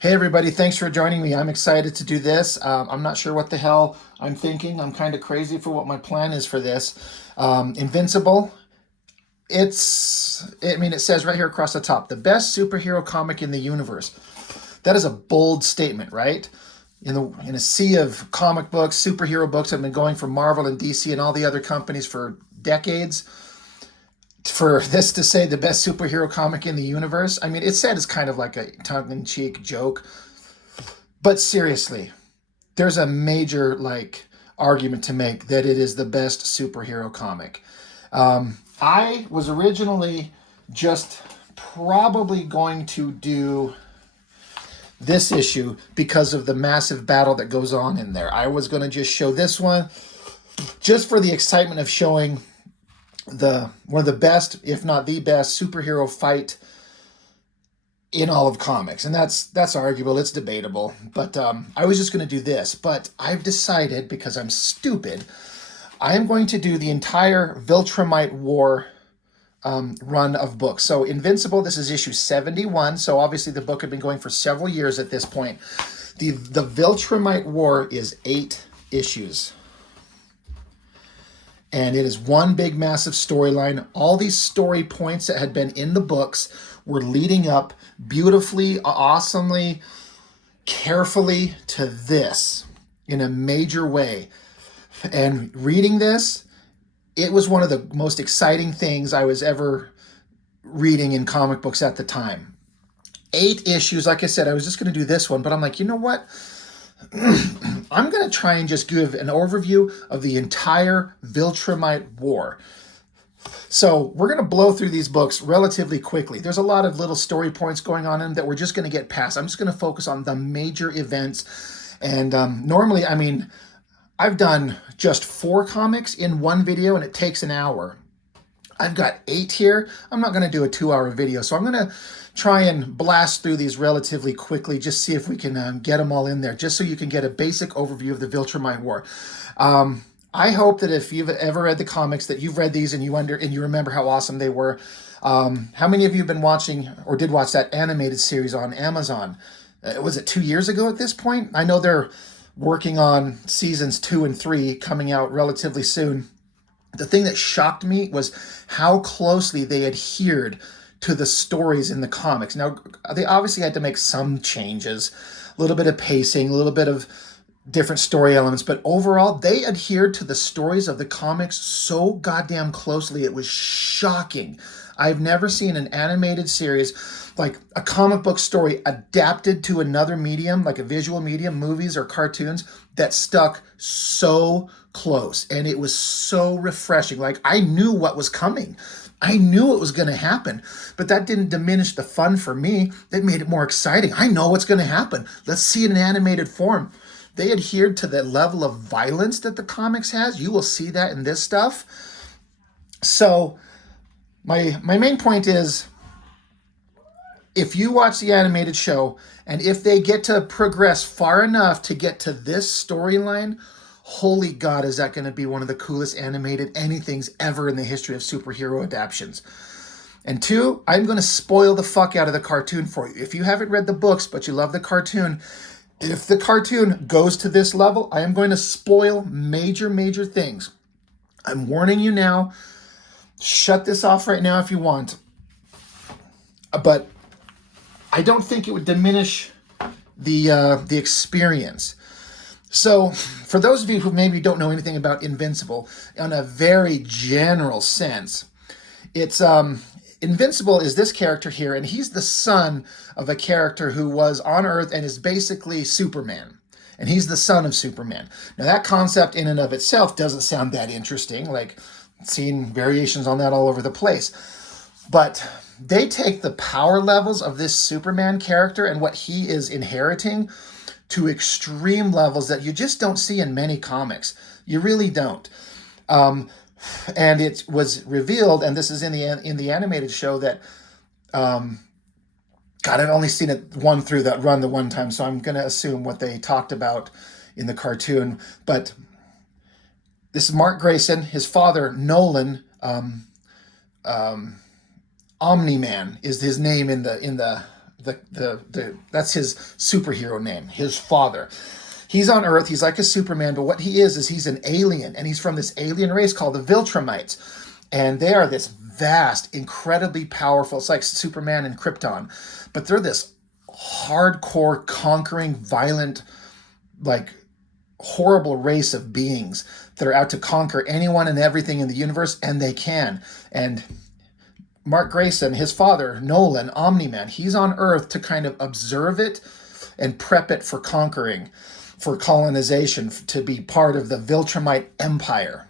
Hey everybody, thanks for joining me. I'm excited to do this. I'm not sure what the hell I'm thinking. I'm kind of crazy for what my plan is for this. Invincible. It says right here across the top, the best superhero comic in the universe. That is a bold statement, right? In a sea of comic books, superhero books have been going for Marvel and DC and all the other companies for decades. For this to say the best superhero comic in the universe, I mean, it's said as kind of like a tongue-in-cheek joke, but seriously, there's a major argument to make that it is the best superhero comic. I was originally just probably going to do this issue because of the massive battle that goes on in there. I was going to just show this one just for the excitement of showing the one of the best, if not the best, superhero fight in all of comics, and that's arguable. It's debatable, but I was just going to do this. But I've decided, because I'm stupid, I am going to do the entire Viltrumite War run of books. So Invincible, this is issue 71. So obviously the book had been going for several years at this point. The Viltrumite War is 8 issues. And it is one big, massive storyline. All these story points that had been in the books were leading up beautifully, awesomely, carefully to this in a major way. And reading this, it was one of the most exciting things I was ever reading in comic books at the time. 8 issues. Like I said, I was just going to do this one, but I'm like, you know what? I'm going to try and just give an overview of the entire Viltrumite War. So we're going to blow through these books relatively quickly. There's a lot of little story points going on in them that we're just going to get past. I'm just going to focus on the major events. And normally, I mean, I've done just 4 comics in one video, and it takes an hour. I've got 8 here. I'm not going to do a 2-hour video, so I'm going to try and blast through these relatively quickly, just see if we can get them all in there, just so you can get a basic overview of the Viltrumite War. I hope that if you've ever read the comics, that you've read these and you remember how awesome they were. How many of you have been watching or did watch that animated series on Amazon? Was it 2 years ago at this point? I know they're working on seasons 2 and 3 coming out relatively soon. The thing that shocked me was how closely they adhered to the stories in the comics. Now, they obviously had to make some changes, a little bit of pacing, a little bit of different story elements, but overall, they adhered to the stories of the comics so goddamn closely. It was shocking. I've never seen an animated series, like a comic book story adapted to another medium, like a visual medium, movies or cartoons, that stuck so close. And it was so refreshing. Like, I knew what was coming. I knew it was going to happen, but that didn't diminish the fun for me. That made it more exciting. I know what's going to happen. Let's see it in animated form. They adhered to the level of violence that the comics has. You will see that in this stuff. So my main point is, if you watch the animated show and if they get to progress far enough to get to this storyline, holy God, is that going to be one of the coolest animated anythings ever in the history of superhero adaptations. And 2, I'm going to spoil the fuck out of the cartoon for you. If you haven't read the books, but you love the cartoon, if the cartoon goes to this level, I am going to spoil major, major things. I'm warning you now. Shut this off right now if you want. But I don't think it would diminish the experience. So, for those of you who maybe don't know anything about Invincible, in a very general sense, it's Invincible is this character here, and he's the son of a character who was on Earth and is basically Superman. And he's the son of Superman. Now, that concept in and of itself doesn't sound that interesting, like seeing variations on that all over the place. But they take the power levels of this Superman character and what he is inheriting to extreme levels that you just don't see in many comics. You really don't. And it was revealed, and this is in the animated show, that God, I've only seen it through that run the one time, so I'm going to assume what they talked about in the cartoon. But this is Mark Grayson, his father, Nolan, Omni-Man is his name in the that's his superhero name, his father. He's on Earth. He's like a Superman, but what he is he's an alien, and he's from this alien race called the Viltrumites. And they are this vast, incredibly powerful, it's like Superman and Krypton, but they're this hardcore, conquering, violent, like horrible race of beings that are out to conquer anyone and everything in the universe, and they can. And Mark Grayson, his father, Nolan, Omni-Man, he's on Earth to kind of observe it and prep it for conquering, for colonization, to be part of the Viltrumite Empire.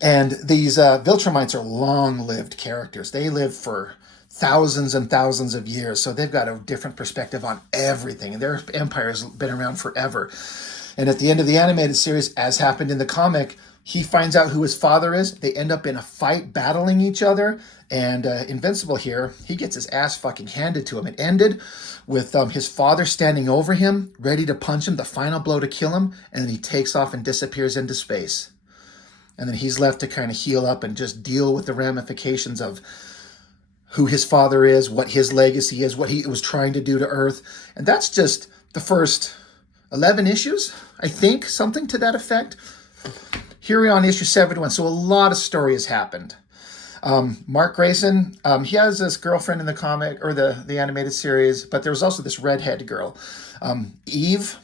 And these Viltrumites are long-lived characters. They live for thousands and thousands of years, so they've got a different perspective on everything, and their empire has been around forever. And at the end of the animated series, as happened in the comic, he finds out who his father is. They end up in a fight, battling each other. And Invincible here, he gets his ass fucking handed to him. It ended with his father standing over him, ready to punch him, the final blow to kill him. And then he takes off and disappears into space. And then he's left to kind of heal up and just deal with the ramifications of who his father is, what his legacy is, what he was trying to do to Earth. And that's just the first 11 issues, I think, something to that effect. Here we are on issue 71, so a lot of story has happened. Mark Grayson, he has this girlfriend in the comic, or the animated series, but there was also this redhead girl, Eve.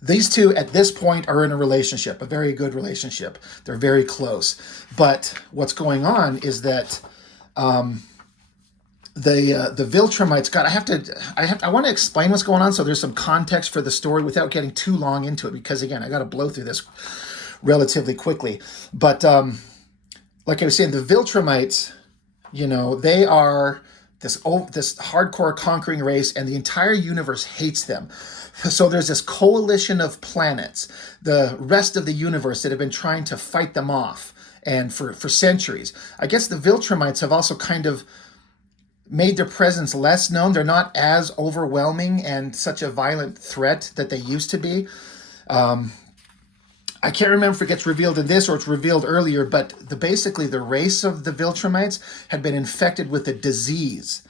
These two, at this point, are in a relationship, a very good relationship. They're very close. But what's going on is that the Viltrumites, God, I want to explain what's going on, so there's some context for the story without getting too long into it, because again, I got to blow through this relatively quickly. But like I was saying, the Viltrumites, they are this hardcore conquering race, and the entire universe hates them. So there's this coalition of planets, the rest of the universe, that have been trying to fight them off, and for centuries. I guess the Viltrumites have also kind of made their presence less known. They're not as overwhelming and such a violent threat that they used to be. I can't remember if it gets revealed in this or it's revealed earlier, but basically the race of the Viltrumites had been infected with a disease,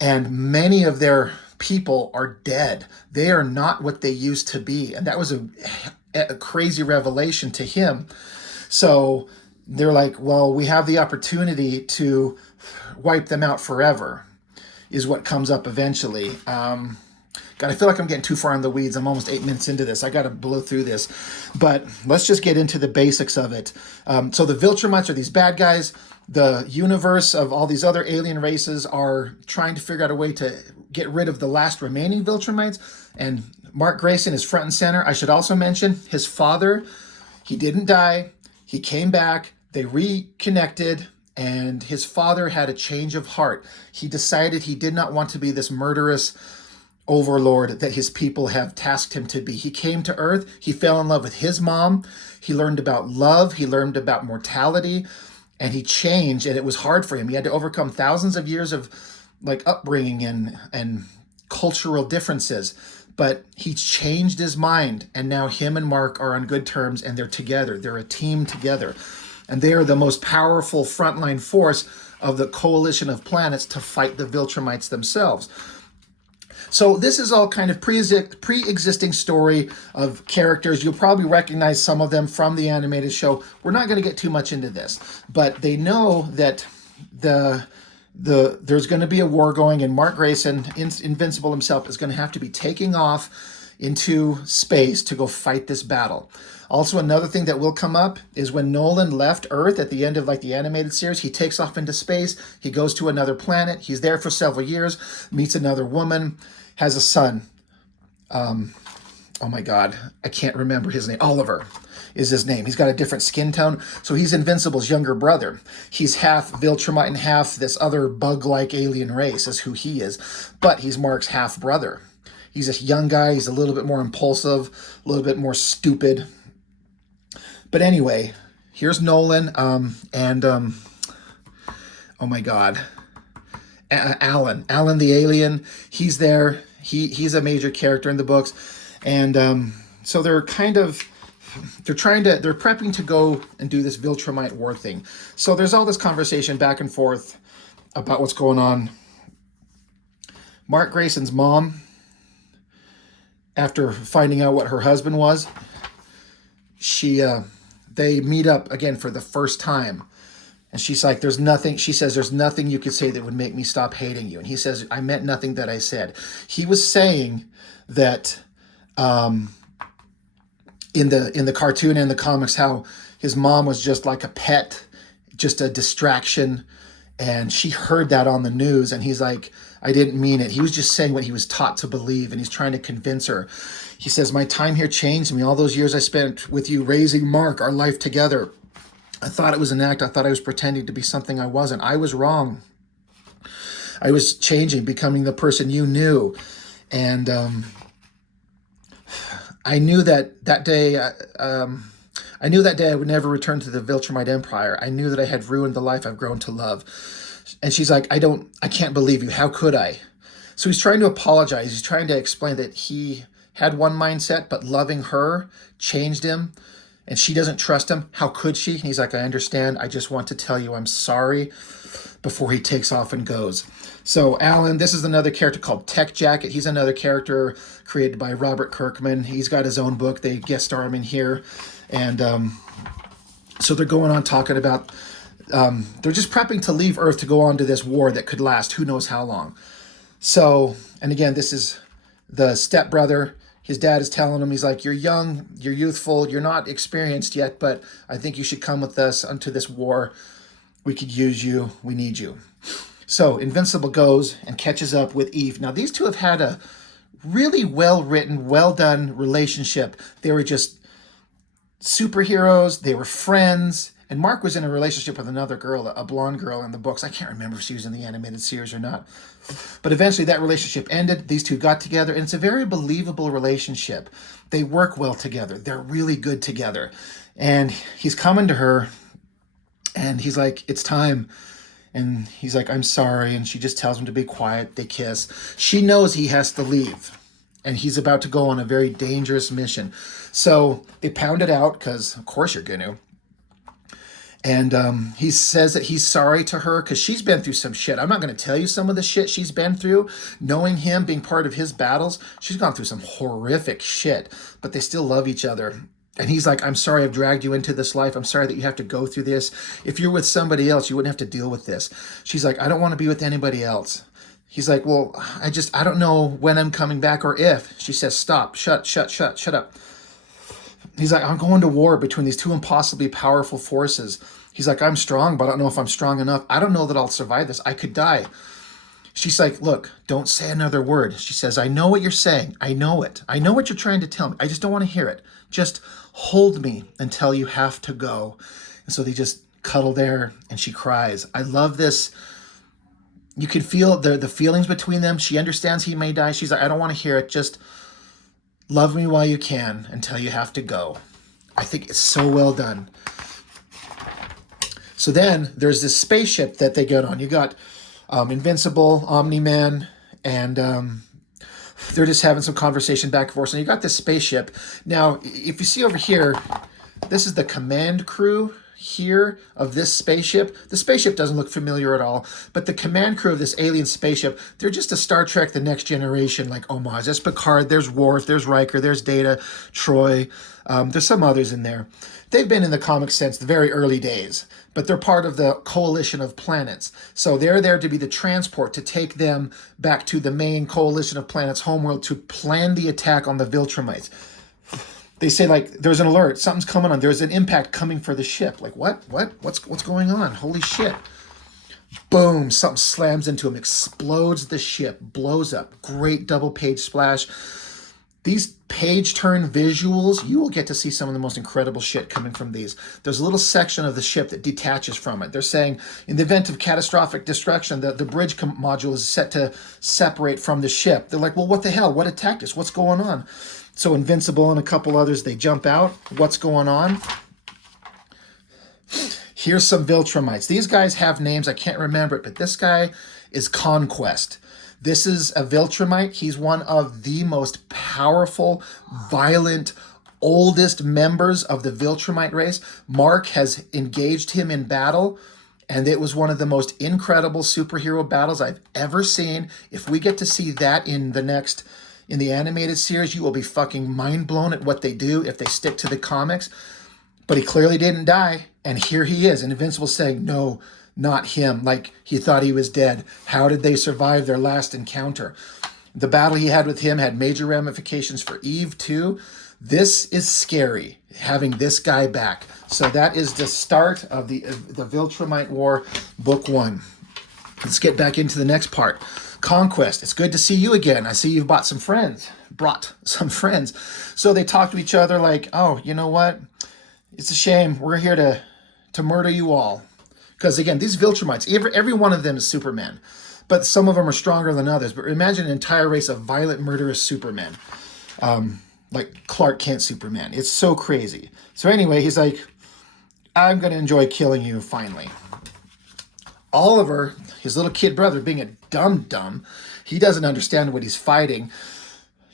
and many of their people are dead. They are not what they used to be, and that was a crazy revelation to him. So they're like, well, we have the opportunity to wipe them out forever, is what comes up eventually. God, I feel like I'm getting too far in the weeds. I'm almost 8 minutes into this. I got to blow through this. But let's just get into the basics of it. So the Viltrumites are these bad guys. The universe of all these other alien races are trying to figure out a way to get rid of the last remaining Viltrumites. And Mark Grayson is front and center. I should also mention his father. He didn't die. He came back. They reconnected. And his father had a change of heart. He decided he did not want to be this murderous overlord that his people have tasked him to be. He came to Earth. He fell in love with his mom. He learned about love. He learned about mortality. And he changed, and it was hard for him. He had to overcome thousands of years of upbringing and cultural differences. But he changed his mind, and now him and Mark are on good terms, and they're together. They're a team together. And they are the most powerful frontline force of the coalition of planets to fight the Viltrumites themselves. So this is all kind of pre-existing story of characters. You'll probably recognize some of them from the animated show. We're not going to get too much into this, but they know that there's going to be a war going, and Mark Grayson, Invincible himself, is going to have to be taking off into space to go fight this battle. Also, another thing that will come up is when Nolan left Earth at the end of the animated series, he takes off into space. He goes to another planet. He's there for several years, meets another woman, has a son. Oh my God, I can't remember his name. Oliver is his name. He's got a different skin tone. So he's Invincible's younger brother. He's half Viltrumite and half this other bug-like alien race is who he is. But he's Mark's half brother. He's this young guy. He's a little bit more impulsive, a little bit more stupid. But anyway, here's Nolan oh my God, Alan the alien. He's there. He's a major character in the books, and so they're prepping to go and do this Viltrumite War thing. So there's all this conversation back and forth about what's going on Mark Grayson's mom, after finding out what her husband was, they meet up again for the first time. And she's like, there's nothing, she says, there's nothing you could say that would make me stop hating you. And he says, I meant nothing that I said. He was saying that in the cartoon and the comics, how his mom was just like a pet, just a distraction. And she heard that on the news, and he's like, I didn't mean it. He was just saying what he was taught to believe, and he's trying to convince her. He says, my time here changed me. All those years I spent with you raising Mark, our life together. I thought it was an act. I thought I was pretending to be something I wasn't. I was wrong. I was changing, becoming the person you knew. And I knew that day I would never return to the Viltrumite Empire. I knew that I had ruined the life I've grown to love. And she's like, I can't believe you. How could I? So he's trying to apologize. He's trying to explain that he had one mindset, but loving her changed him. And she doesn't trust him. How could she? And he's like, I understand. I just want to tell you I'm sorry, before he takes off and goes. So Alan, this is another character called Tech Jacket. He's another character created by Robert Kirkman. He's got his own book. They guest star him in here. And so they're going on talking about, they're just prepping to leave Earth to go on to this war that could last who knows how long. So, and again, this is the stepbrother. His dad is telling him, he's like, you're young, you're youthful, you're not experienced yet, but I think you should come with us onto this war. We could use you. We need you. So Invincible goes and catches up with Eve. Now, these two have had a really well-written, well-done relationship. They were just superheroes. They were friends. And Mark was in a relationship with another girl, a blonde girl in the books. I can't remember if she was in the animated series or not. But eventually that relationship ended. These two got together, and it's a very believable relationship. They work well together. They're really good together. And he's coming to her, and he's like, it's time. And he's like, I'm sorry. And she just tells him to be quiet. They kiss. She knows he has to leave, and he's about to go on a very dangerous mission. So they pound it out, because of course you're going to. And he says that he's sorry to her because she's been through some shit. I'm not going to tell you some of the shit she's been through. Knowing him, being part of his battles, she's gone through some horrific shit, but they still love each other. And he's like, I'm sorry I've dragged you into this life. I'm sorry that you have to go through this. If you're with somebody else, you wouldn't have to deal with this. She's like, I don't want to be with anybody else. He's like, well, I don't know when I'm coming back or if. She says, stop, shut up. He's like, I'm going to war between these two impossibly powerful forces. He's like, I'm strong, but I don't know if I'm strong enough. I don't know that I'll survive this. I could die. She's like, look, don't say another word. She says, I know what you're saying. I know it. I know what you're trying to tell me. I just don't want to hear it. Just hold me until you have to go. And so they just cuddle there, and she cries. I love this. You can feel the feelings between them. She understands he may die. She's like, I don't want to hear it. Just love me while you can until you have to go. I think it's so well done. So then there's this spaceship that they get on. You got Invincible, Omni-Man, and they're just having some conversation back and forth. And you got this spaceship. Now, if you see over here, this is the command crew here of this spaceship. The spaceship doesn't look familiar at all, but the command crew of this alien spaceship, they're just a Star Trek The Next Generation like homage. There's Picard, there's Worf, there's Riker, there's Data, Troy. There's some others in there. They've been in the comics since the very early days, but they're part of the coalition of planets. So they're there to be the transport to take them back to the main coalition of planets homeworld to plan the attack on the Viltrumites. They say, like, there's an alert. Something's coming on. There's an impact coming for the ship. Like, what? What's going on? Holy shit. Boom. Something slams into him. Explodes the ship. Blows up. Great double-page splash. These page-turn visuals, you will get to see some of the most incredible shit coming from these. There's a little section of the ship that detaches from it. They're saying, in the event of catastrophic destruction, the bridge module is set to separate from the ship. They're like, well, what the hell? What attacked us? What's going on? So Invincible and a couple others, they jump out. What's going on? Here's some Viltrumites. These guys have names. I can't remember it, but this guy is Conquest. This is a Viltrumite. He's one of the most powerful, violent, oldest members of the Viltrumite race. Mark has engaged him in battle, And it was one of the most incredible superhero battles I've ever seen. If we get to see that in the animated series, you will be fucking mind blown at what they do if they stick to the comics. But he clearly didn't die. And here he is. And Invincible's saying, no, not him. Like he thought he was dead. How did they survive their last encounter? The battle he had with him had major ramifications for Eve too. This is scary, having this guy back. So that is the start of the Viltrumite War, Book 1. Let's get back into the next part. Conquest. It's good to see you again. I see you've brought some friends. So they talk to each other like, oh, you know what? It's a shame. We're here to murder you all. Because again, these Viltrumites, every one of them is Superman. But some of them are stronger than others. But imagine an entire race of violent, murderous Supermen. Like Clark Kent Superman. It's so crazy. So anyway, he's like, I'm going to enjoy killing you finally. Oliver, his little kid brother, being a dumb, he doesn't understand what he's fighting.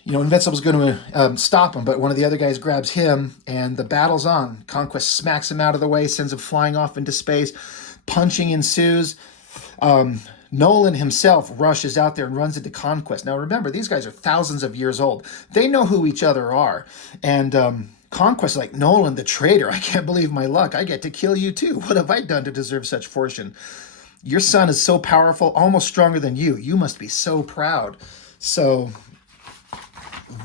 You know, Invincible's going to stop him, but one of the other guys grabs him, and the battle's on. Conquest smacks him out of the way, sends him flying off into space. Punching ensues. Nolan himself rushes out there and runs into Conquest. Now remember, these guys are thousands of years old. They know who each other are. And Conquest is like, Nolan, the traitor, I can't believe my luck. I get to kill you too. What have I done to deserve such fortune? Your son is so powerful, almost stronger than you. You must be so proud. So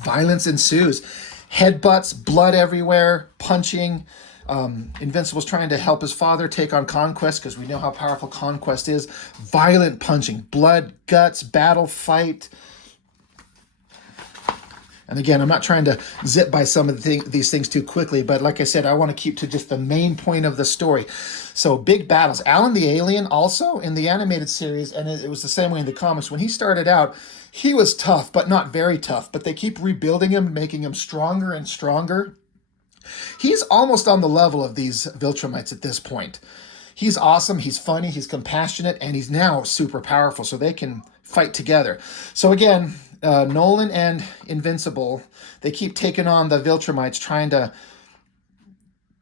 violence ensues. Headbutts, blood everywhere, punching. Invincible's trying to help his father take on Conquest because we know how powerful Conquest is. Violent punching, blood, guts, battle, fight. And again, I'm not trying to zip by some of these things too quickly, but like I said, I want to keep to just the main point of the story. So big battles. Alan the Alien also in the animated series, and it was the same way in the comics. When he started out, he was tough, but not very tough. But they keep rebuilding him, making him stronger and stronger. He's almost on the level of these Viltrumites at this point. He's awesome, he's funny, he's compassionate, and he's now super powerful, so they can fight together. So again, Nolan and Invincible, they keep taking on the Viltrumites,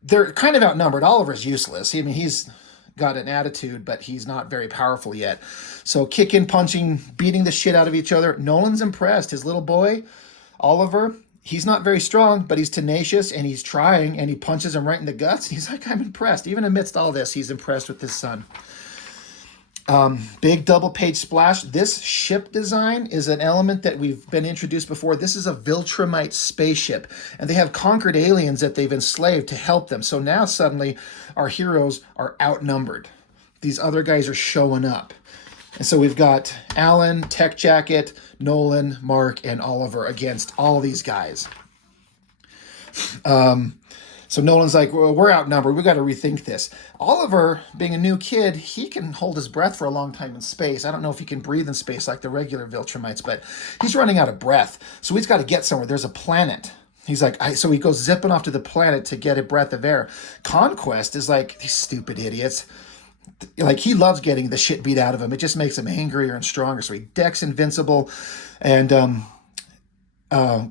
they're kind of outnumbered. Oliver's useless. I mean, he's got an attitude, but he's not very powerful yet. So kicking, punching, beating the shit out of each other. Nolan's impressed. His little boy, Oliver, he's not very strong, but he's tenacious, and he's trying, and he punches him right in the guts. He's like, I'm impressed. Even amidst all this, he's impressed with his son. Big double-page splash. This ship design is an element that we've been introduced before. This is a Viltrumite spaceship, and they have conquered aliens that they've enslaved to help them. So now suddenly our heroes are outnumbered. These other guys are showing up. And so we've got Alan, Tech Jacket, Nolan, Mark, and Oliver against all these guys. So Nolan's like, well, we're outnumbered. We got to rethink this. Oliver, being a new kid, he can hold his breath for a long time in space. I don't know if he can breathe in space like the regular Viltrumites, but he's running out of breath. So he's got to get somewhere. There's a planet. He's like, so he goes zipping off to the planet to get a breath of air. Conquest is like, these stupid idiots. Like, he loves getting the shit beat out of him. It just makes him angrier and stronger. So he decks Invincible, and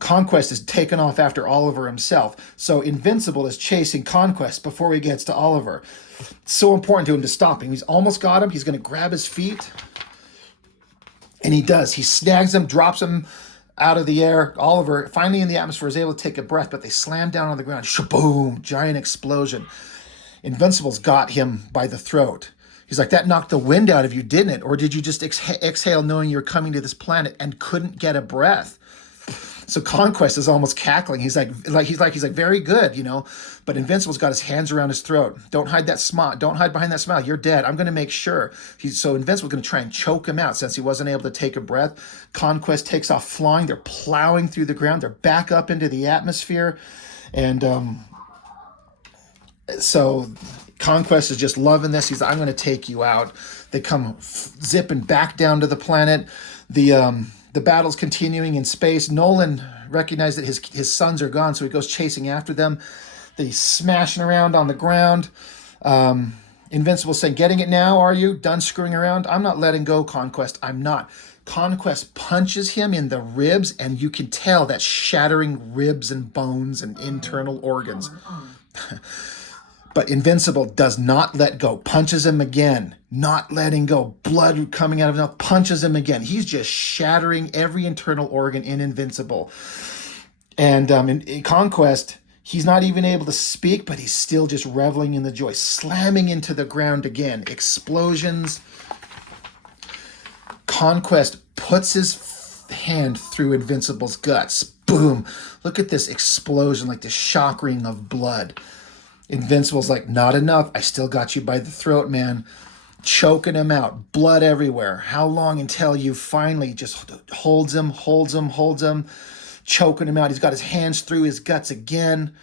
Conquest is taken off after Oliver himself. So Invincible is chasing Conquest before he gets to Oliver. It's so important to him to stop him. He's almost got him. He's going to grab his feet. And he does. He snags him, drops him out of the air. Oliver, finally in the atmosphere, is able to take a breath, but they slam down on the ground. Shaboom! Giant explosion. Invincible's got him by the throat. He's like, that knocked the wind out of you, didn't it? Or did you just exhale knowing you're coming to this planet and couldn't get a breath? So Conquest is almost cackling. He's like, very good, you know. But Invincible's got his hands around his throat. Don't hide that smile. Don't hide behind that smile. You're dead. I'm going to make sure. So Invincible's going to try and choke him out since he wasn't able to take a breath. Conquest takes off flying. They're plowing through the ground. They're back up into the atmosphere. And so Conquest is just loving this. He's like, I'm going to take you out. They come zipping back down to the planet. The battle's continuing in space. Nolan recognized that his sons are gone, so he goes chasing after them. They smashing around on the ground. Invincible saying, getting it now, are you? Done screwing around? I'm not letting go, Conquest. I'm not. Conquest punches him in the ribs, and you can tell that shattering ribs and bones and internal organs. But Invincible does not let go, punches him again, not letting go, blood coming out of his mouth, punches him again. He's just shattering every internal organ in Invincible. And in Conquest, he's not even able to speak, but he's still just reveling in the joy, slamming into the ground again. Explosions. Conquest puts his hand through Invincible's guts. Boom. Look at this explosion, like this shock ring of blood. Invincible's like, not enough. I still got you by the throat, man. Choking him out. Blood everywhere. How long until you finally just holds him, choking him out. He's got his hands through his guts again.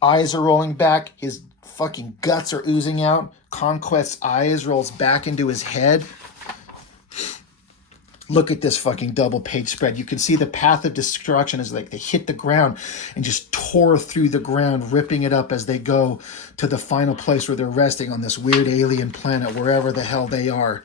Eyes are rolling back. His fucking guts are oozing out. Conquest's eyes rolls back into his head. Look at this fucking double page spread. You can see the path of destruction is like they hit the ground and just tore through the ground, ripping it up as they go to the final place where they're resting on this weird alien planet, wherever the hell they are.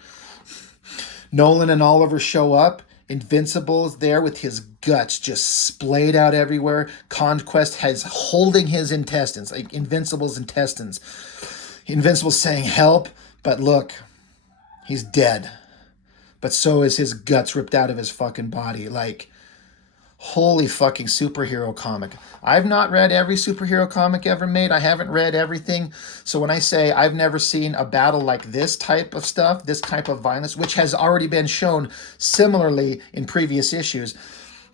Nolan and Oliver show up. Invincible is there with his guts just splayed out everywhere. Conquest has holding his intestines, like Invincible's intestines. Invincible's saying help, but look, he's dead. But so is his guts ripped out of his fucking body. Like, holy fucking superhero comic. I've not read every superhero comic ever made. I haven't read everything. So when I say I've never seen a battle like this type of stuff, this type of violence, which has already been shown similarly in previous issues.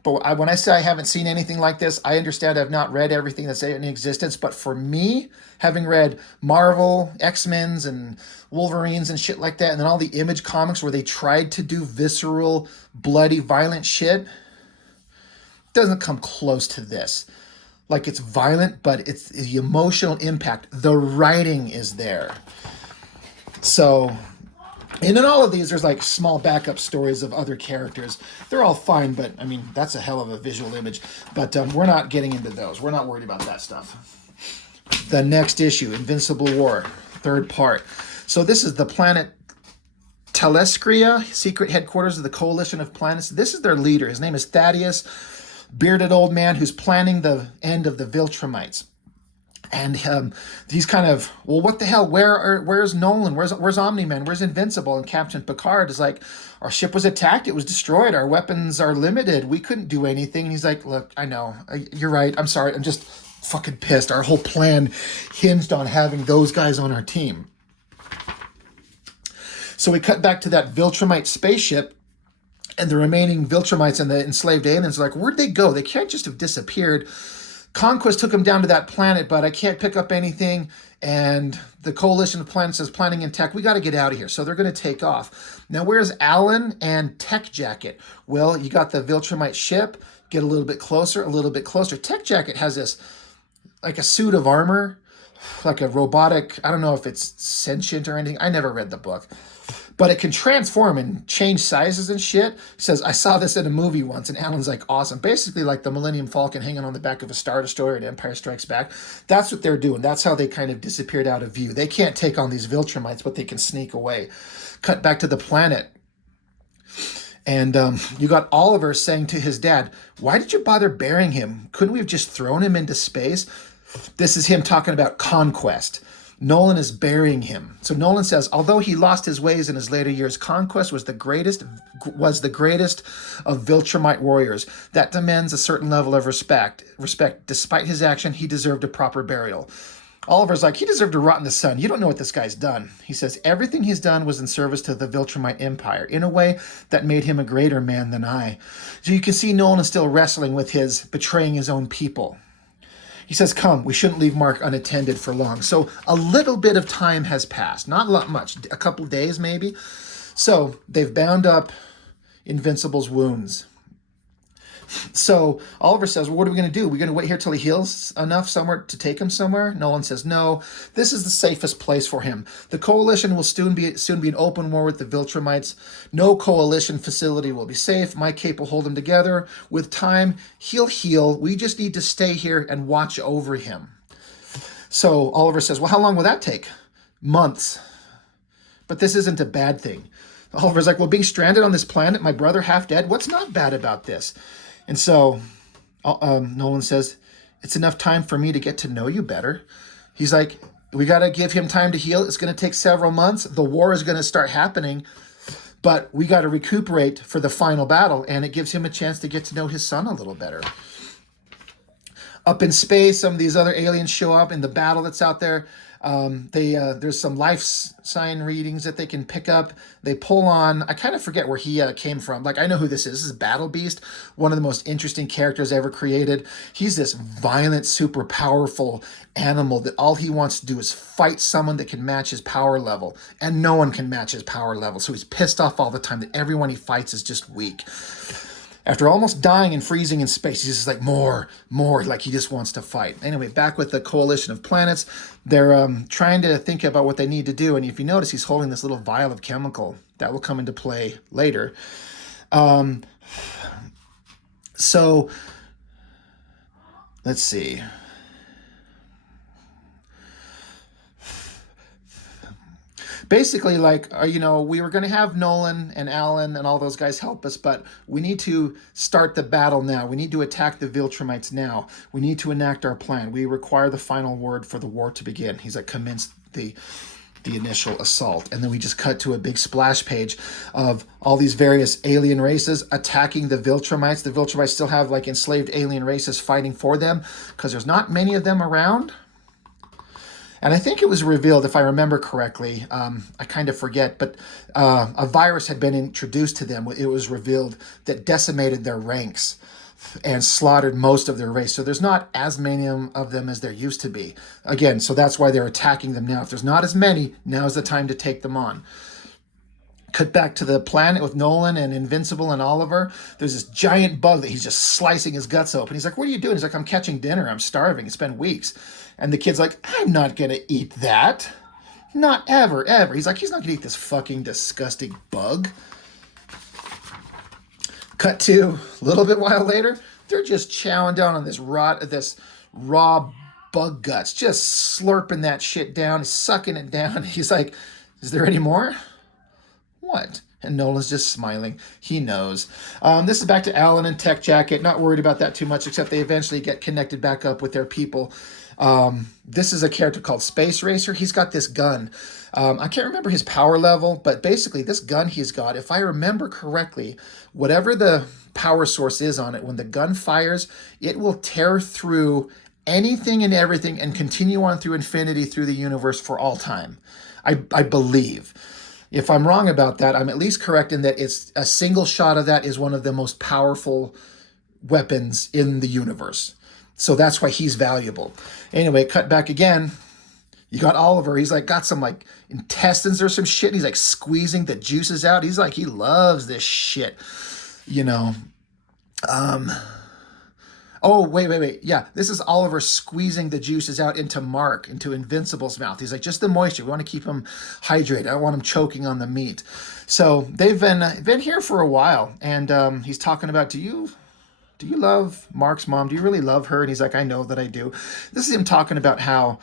But when I say I haven't seen anything like this, I understand I've not read everything that's in existence. But for me, having read Marvel, X-Men's, and Wolverines and shit like that, and then all the Image comics where they tried to do visceral, bloody, violent shit, doesn't come close to this. Like, it's violent, but it's the emotional impact. The writing is there. So, and in all of these, there's like small backup stories of other characters. They're all fine, but I mean, that's a hell of a visual image. But we're not getting into those. We're not worried about that stuff. The next issue, Invincible War, third part. So this is the planet Telescria, secret headquarters of the Coalition of Planets. This is their leader. His name is Thaddeus, bearded old man who's planning the end of the Viltrumites. And he's kind of, well, what the hell? Where's Nolan? Where's Omni-Man? Where's Invincible? And Captain Picard is like, our ship was attacked. It was destroyed. Our weapons are limited. We couldn't do anything. And he's like, look, I know. You're right. I'm sorry. I'm just fucking pissed. Our whole plan hinged on having those guys on our team. So we cut back to that Viltrumite spaceship, and the remaining Viltrumites and the enslaved aliens are like, where'd they go? They can't just have disappeared. Conquest took them down to that planet, but I can't pick up anything. And the Coalition of Planets is planning in tech. We got to get out of here. So they're going to take off. Now, where's Alan and Tech Jacket? Well, you got the Viltrumite ship. Get a little bit closer, a little bit closer. Tech Jacket has this, like a suit of armor, like a robotic, I don't know if it's sentient or anything. I never read the book. But it can transform and change sizes and shit. He says, I saw this in a movie once, and Alan's like, awesome. Basically like the Millennium Falcon hanging on the back of a Star Destroyer in Empire Strikes Back. That's what they're doing. That's how they kind of disappeared out of view. They can't take on these Viltrumites, but they can sneak away. Cut back to the planet. And you got Oliver saying to his dad, why did you bother burying him? Couldn't we have just thrown him into space? This is him talking about Conquest. Nolan is burying him. So Nolan says, although he lost his ways in his later years, Conquest was the greatest of Viltrumite warriors. That demands a certain level of respect. Despite his action, he deserved a proper burial. Oliver's like, he deserved to rot in the sun. You don't know what this guy's done. He says, everything he's done was in service to the Viltrumite Empire, in a way that made him a greater man than I. So you can see Nolan is still wrestling with his betraying his own people. He says, come, we shouldn't leave Mark unattended for long. So a little bit of time has passed. Not much, a couple days maybe. So they've bound up Invincible's wounds. So Oliver says, well, what are we going to do? We're going to wait here till he heals enough somewhere to take him somewhere? Nolan says, no, this is the safest place for him. The Coalition will soon be in open war with the Viltrumites. No Coalition facility will be safe. My cape will hold him together. With time, he'll heal. We just need to stay here and watch over him. So Oliver says, well, how long will that take? Months. But this isn't a bad thing. Oliver's like, well, being stranded on this planet, my brother half dead, what's not bad about this? And so Nolan says, it's enough time for me to get to know you better. He's like, we got to give him time to heal. It's going to take several months. The war is going to start happening, but we got to recuperate for the final battle. And it gives him a chance to get to know his son a little better. Up in space, some of these other aliens show up in the battle that's out there. There's some life sign readings that they can pick up. They pull on, I kind of forget where he came from. Like, I know who this is. This is Battle Beast, one of the most interesting characters ever created. He's this violent, super powerful animal that all he wants to do is fight someone that can match his power level. And no one can match his power level. So he's pissed off all the time that everyone he fights is just weak. After almost dying and freezing in space, he's just like, more, like he just wants to fight. Anyway, back with the coalition of planets, they're trying to think about what they need to do. And if you notice, he's holding this little vial of chemical. That will come into play later. So, let's see. Basically, like, we were going to have Nolan and Alan and all those guys help us, but we need to start the battle now. We need to attack the Viltrumites now. We need to enact our plan. We require the final word for the war to begin. He's like, commence the initial assault. And then we just cut to a big splash page of all these various alien races attacking the Viltrumites. The Viltrumites still have like enslaved alien races fighting for them because there's not many of them around. And I think it was revealed, if I remember correctly, I kind of forget, but a virus had been introduced to them. It was revealed that decimated their ranks and slaughtered most of their race. So there's not as many of them as there used to be. Again, so that's why they're attacking them now. If there's not as many, now's the time to take them on. Cut back to the planet with Nolan and Invincible and Oliver. There's this giant bug that he's just slicing his guts open. He's like, what are you doing? He's like, I'm catching dinner. I'm starving. It's been weeks. And the kid's like, I'm not going to eat that. Not ever, ever. He's like, he's not going to eat this fucking disgusting bug. Cut to a little bit while later, they're just chowing down on this raw bug guts, just slurping that shit down, sucking it down. He's like, is there any more? What? And Nolan's just smiling. He knows. This is back to Alan and Tech Jacket. Not worried about that too much, except they eventually get connected back up with their people. This is a character called Space Racer. He's got this gun. I can't remember his power level, but basically this gun he's got, if I remember correctly, whatever the power source is on it, when the gun fires, it will tear through anything and everything and continue on through infinity, through the universe for all time. I believe. If I'm wrong about that, I'm at least correct in that it's a single shot of that is one of the most powerful weapons in the universe. So that's why he's valuable. Anyway, cut back again. You got Oliver. He's like got some like intestines or some shit. And he's like squeezing the juices out. He's like, he loves this shit, Oh, wait. Yeah, this is Oliver squeezing the juices out into Invincible's mouth. He's like, just the moisture. We want to keep him hydrated. I don't want him choking on the meat. So they've been here for a while. And he's talking about, do you love Mark's mom? Do you really love her? And he's like, I know that I do. This is him talking about how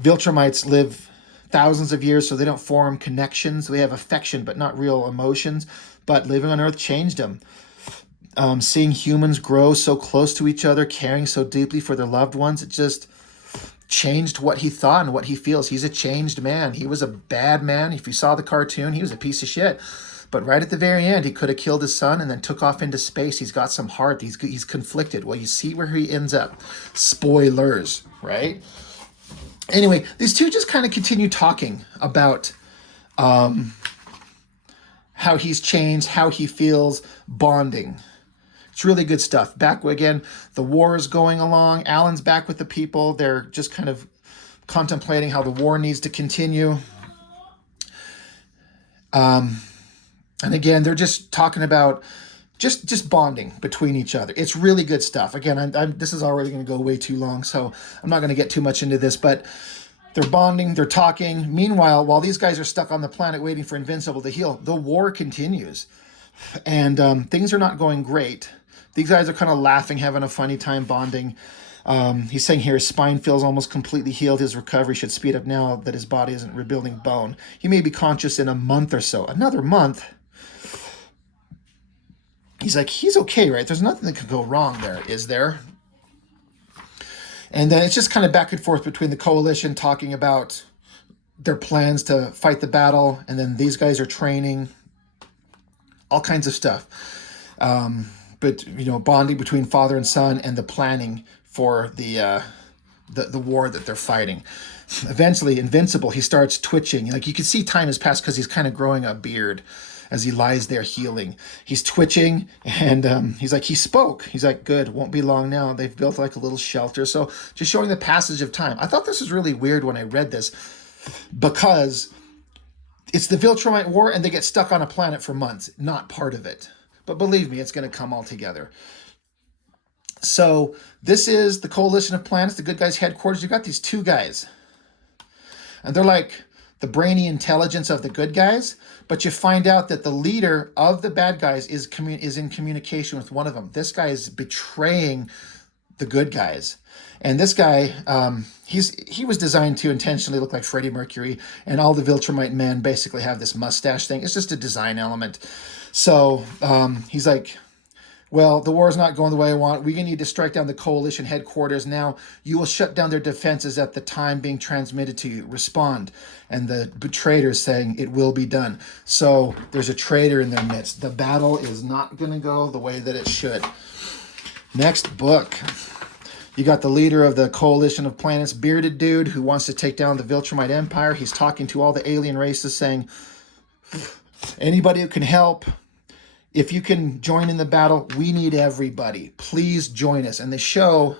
Viltrumites live thousands of years, so they don't form connections. They have affection, but not real emotions. But living on Earth changed them. Seeing humans grow so close to each other, caring so deeply for their loved ones, it just changed what he thought and what he feels. He's a changed man. He was a bad man. If you saw the cartoon, he was a piece of shit. But right at the very end, he could have killed his son and then took off into space. He's got some heart. He's conflicted. Well, you see where he ends up. Spoilers, right? Anyway, these two just kind of continue talking about how he's changed, how he feels, bonding. It's really good stuff. Back again, the war is going along. Alan's back with the people. They're just kind of contemplating how the war needs to continue. And again, they're just talking about just bonding between each other. It's really good stuff. Again, this is already going to go way too long, so I'm not going to get too much into this, but they're bonding, they're talking. Meanwhile, while these guys are stuck on the planet waiting for Invincible to heal, the war continues. And things are not going great. These guys are kind of laughing, having a funny time bonding. He's saying here his spine feels almost completely healed. His recovery should speed up now that his body isn't rebuilding bone. He may be conscious in a month or so. Another month? He's like, he's okay, right? There's nothing that could go wrong there, is there? And then it's just kind of back and forth between the coalition talking about their plans to fight the battle, and then these guys are training, all kinds of stuff. But bonding between father and son, and the planning for the war that they're fighting. Eventually, Invincible, he starts twitching. Like, you can see time has passed because he's kind of growing a beard as he lies there healing. He's twitching, and he's like, he spoke. He's like, good, won't be long now. They've built like a little shelter. So just showing the passage of time. I thought this was really weird when I read this, because it's the Viltrumite War, and they get stuck on a planet for months, not part of it. But believe me, it's going to come all together. So this is the coalition of planets, the good guys' headquarters. You've got these two guys, and they're like the brainy intelligence of the good guys, but you find out that the leader of the bad guys is in communication with one of them. This guy is betraying the good guys. And this guy, he was designed to intentionally look like Freddie Mercury, and all the Viltrumite men basically have this mustache thing. It's just a design element. So he's like, well, the war is not going the way I want. We need to strike down the coalition headquarters now. You will shut down their defenses at the time being transmitted to you. Respond. And the betrayer is saying, it will be done. So there's a traitor in their midst. The battle is not going to go the way that it should. Next book. You got the leader of the coalition of planets, bearded dude, who wants to take down the Viltrumite Empire. He's talking to all the alien races saying, anybody who can help, if you can join in the battle, we need everybody. Please join us. And they show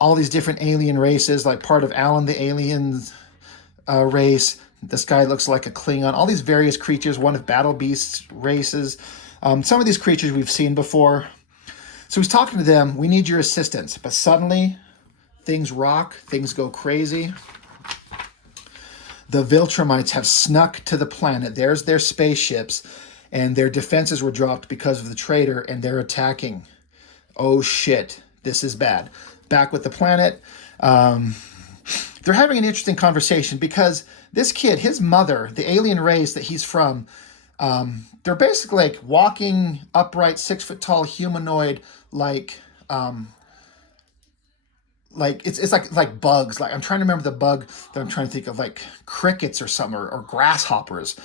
all these different alien races, like part of Alan the alien race. This guy looks like a Klingon. All these various creatures, one of Battle Beast's races. Some of these creatures we've seen before. So he's talking to them, we need your assistance. But suddenly, things rock, things go crazy. The Viltrumites have snuck to the planet. There's their spaceships, and their defenses were dropped because of the traitor, and they're attacking. Oh shit, this is bad. Back with the planet. They're having an interesting conversation, because this kid, his mother, the alien race that he's from, they're basically like walking upright, 6-foot-tall humanoid, like it's like bugs. Like, I'm trying to remember the bug that I'm trying to think of, like crickets or something, or grasshoppers.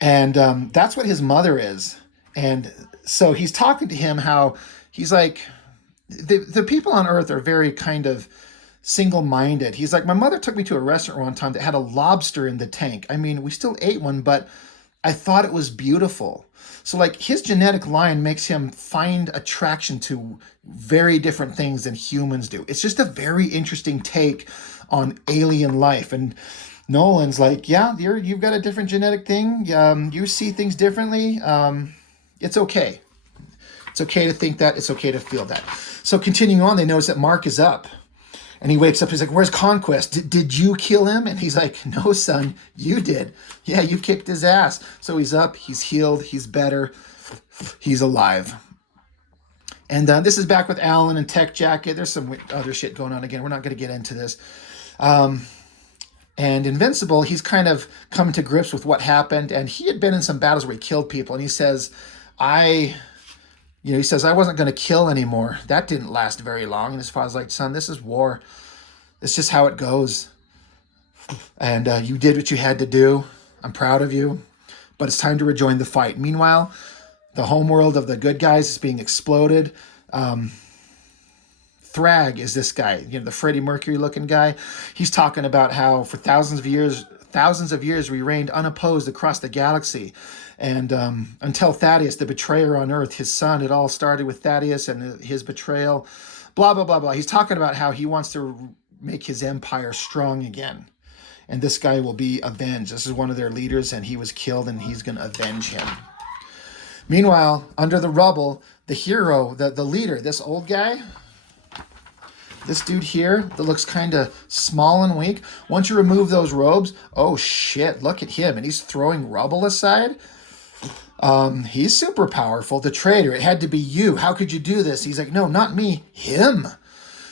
And that's what his mother is. And so he's talking to him how he's like, the people on Earth are very kind of single-minded. He's like, my mother took me to a restaurant one time that had a lobster in the tank. I mean, we still ate one, but I thought it was beautiful. So like, his genetic line makes him find attraction to very different things than humans do. It's just a very interesting take on alien life. And Nolan's like, yeah, you've got a different genetic thing. You see things differently. It's okay. It's okay to think that. It's okay to feel that. So continuing on, they notice that Mark is up. And he wakes up, he's like, where's Conquest? Did you kill him? And he's like, no, son, you did. Yeah, you kicked his ass. So he's up, he's healed, he's better, he's alive. And this is back with Alan and Tech Jacket. There's some other shit going on again. We're not going to get into this. And Invincible, he's kind of come to grips with what happened. And he had been in some battles where he killed people. And he says, I wasn't going to kill anymore. That didn't last very long. And his father's like, son, this is war. It's just how it goes. And you did what you had to do. I'm proud of you. But it's time to rejoin the fight. Meanwhile, the homeworld of the good guys is being exploded. Thrag is this guy, the Freddie Mercury looking guy. He's talking about how for thousands of years we reigned unopposed across the galaxy. And until Thaddeus, the betrayer on Earth, his son, it all started with Thaddeus and his betrayal, blah, blah, blah, blah. He's talking about how he wants to make his empire strong again. And this guy will be avenged. This is one of their leaders, and he was killed, and he's going to avenge him. Meanwhile, under the rubble, the hero, the leader, this old guy, this dude here that looks kind of small and weak, once you remove those robes, oh shit, look at him. And he's throwing rubble aside. He's super powerful. The traitor, it had to be you. How could you do this? He's like, no, not me, him.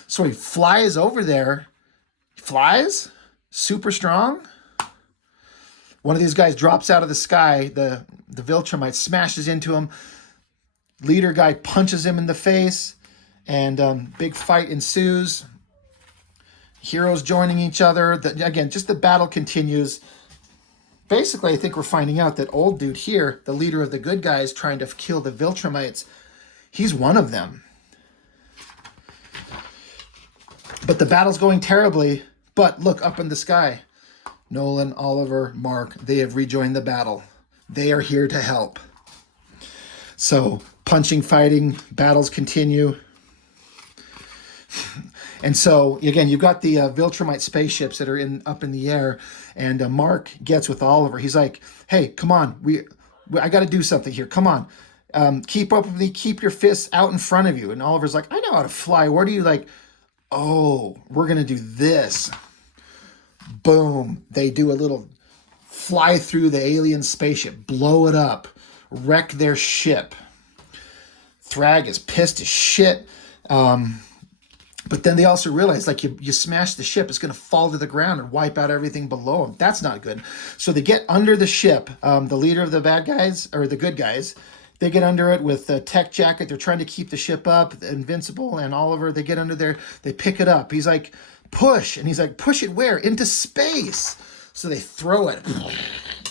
So he flies over there. He flies, super strong. One of these guys drops out of the sky. The Viltrumite smashes into him. Leader guy punches him in the face. And big fight ensues. Heroes joining each other. Again, just the battle continues. Basically, I think we're finding out that old dude here, the leader of the good guys trying to kill the Viltrumites, he's one of them. But the battle's going terribly. But look, up in the sky. Nolan, Oliver, Mark, they have rejoined the battle. They are here to help. So, punching, fighting, battles continue. And so, again, you've got the Viltrumite spaceships that are up in the air, and Mark gets with Oliver. He's like, hey, come on, I got to do something here. Come on. Keep up with me. Keep your fists out in front of you. And Oliver's like, I know how to fly. What are you like? Oh, we're going to do this. Boom. They do a little fly through the alien spaceship, blow it up, wreck their ship. Thrag is pissed as shit. But then they also realize, like, you smash the ship, it's going to fall to the ground and wipe out everything below them. That's not good. So they get under the ship. The leader of the bad guys, or the good guys, they get under it with the tech jacket. They're trying to keep the ship up. Invincible and Oliver, they get under there. They pick it up. He's like, push. And he's like, push it where? Into space. So they throw it,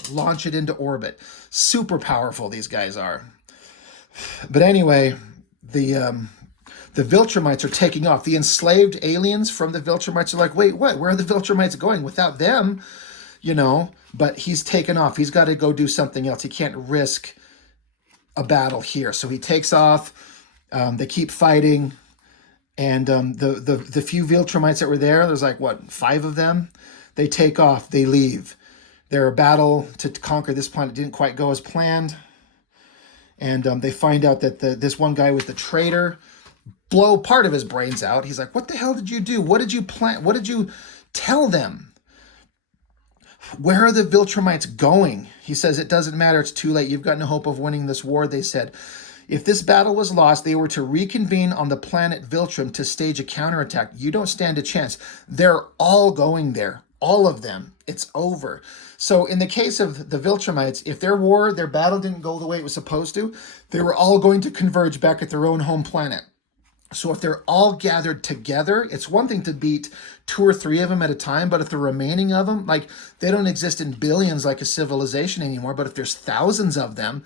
launch it into orbit. Super powerful, these guys are. But anyway, the Viltrumites are taking off. The enslaved aliens from the Viltrumites are like, wait, what? Where are the Viltrumites going? Without them, but he's taken off. He's got to go do something else. He can't risk a battle here. So he takes off. They keep fighting. And the few Viltrumites that were there, there's like, 5 of them? They take off. They leave. Their battle to conquer this planet didn't quite go as planned. And they find out that this one guy was the traitor. Blow part of his brains out. He's like, what the hell did you do? What did you plan? What did you tell them? Where are the Viltrumites going? He says, it doesn't matter. It's too late. You've got no hope of winning this war, they said. If this battle was lost, they were to reconvene on the planet Viltrum to stage a counterattack. You don't stand a chance. They're all going there. All of them. It's over. So in the case of the Viltrumites, if their battle didn't go the way it was supposed to, they were all going to converge back at their own home planet. So if they're all gathered together, it's one thing to beat 2 or 3 of them at a time, but if the remaining of them, like, they don't exist in billions like a civilization anymore, but if there's thousands of them,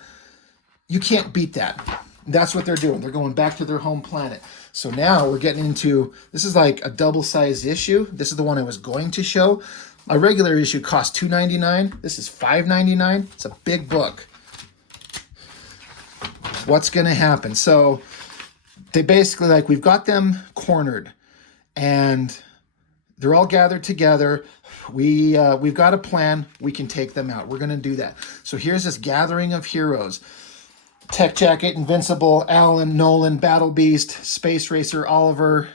you can't beat that. That's what they're doing. They're going back to their home planet. So now we're getting into, this is like a double-sized issue. This is the one I was going to show. A regular issue costs $2.99. This is $5.99. It's a big book. What's going to happen? So they basically, like, we've got them cornered and they're all gathered together. We've got a plan. We can take them out. We're going to do that. So here's this gathering of heroes. Tech Jacket, Invincible, Alan, Nolan, Battle Beast, Space Racer, Oliver.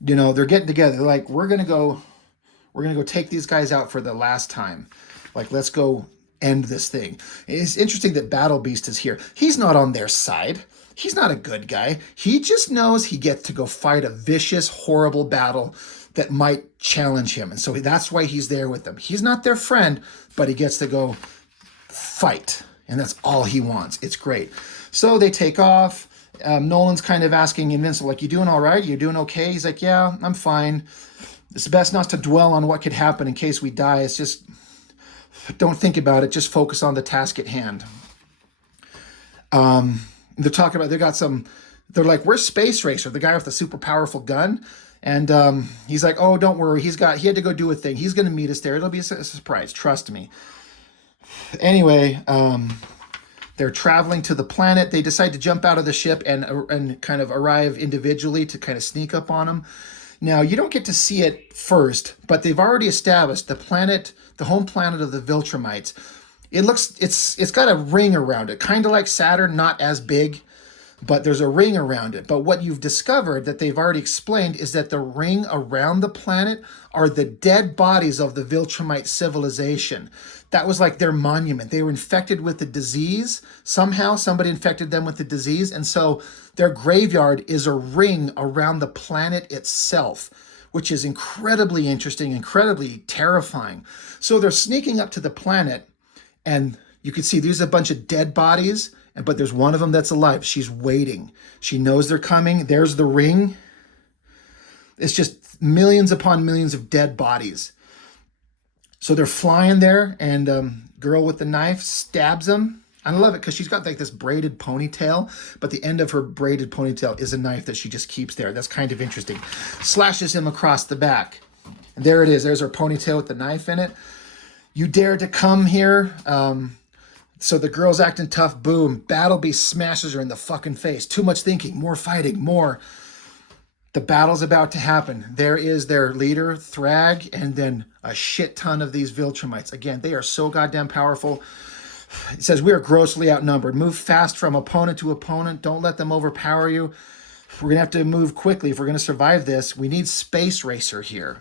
They're getting together. They're like, we're going to go take these guys out for the last time. Like, let's go end this thing. It's interesting that Battle Beast is here. He's not on their side. He's not a good guy. He just knows he gets to go fight a vicious, horrible battle that might challenge him. And so that's why he's there with them. He's not their friend, but he gets to go fight. And that's all he wants. It's great. So they take off. Nolan's kind of asking Invincible, like, you doing all right? You doing okay? He's like, yeah, I'm fine. It's best not to dwell on what could happen in case we die. It's just, don't think about it. Just focus on the task at hand. They're talking about, they're like, where's Space Racer, the guy with the super powerful gun? And he's like, oh, don't worry. He had to go do a thing. He's going to meet us there. It'll be a surprise. Trust me. Anyway, they're traveling to the planet. They decide to jump out of the ship and kind of arrive individually to kind of sneak up on them. Now, you don't get to see it first, but they've already established the planet, the home planet of the Viltrumites. It's got a ring around it, kind of like Saturn, not as big, but there's a ring around it. But what you've discovered that they've already explained is that the ring around the planet are the dead bodies of the Viltrumite civilization. That was like their monument. They were infected with the disease. Somehow somebody infected them with the disease. And so their graveyard is a ring around the planet itself, which is incredibly interesting, incredibly terrifying. So they're sneaking up to the planet, and you can see there's a bunch of dead bodies, but there's one of them that's alive. She's waiting. She knows they're coming. There's the ring. It's just millions upon millions of dead bodies. So they're flying there, and girl with the knife stabs him. I love it because she's got like this braided ponytail, but the end of her braided ponytail is a knife that she just keeps there. That's kind of interesting. Slashes him across the back. And there it is. There's her ponytail with the knife in it. You dare to come here? So the girl's acting tough. Boom. Battle Beast smashes her in the fucking face. Too much thinking. More fighting. More. The battle's about to happen. There is their leader, Thrag, and then a shit ton of these Viltrumites. Again, they are so goddamn powerful. It says, we are grossly outnumbered. Move fast from opponent to opponent. Don't let them overpower you. We're going to have to move quickly if we're going to survive this. We need Space Racer here.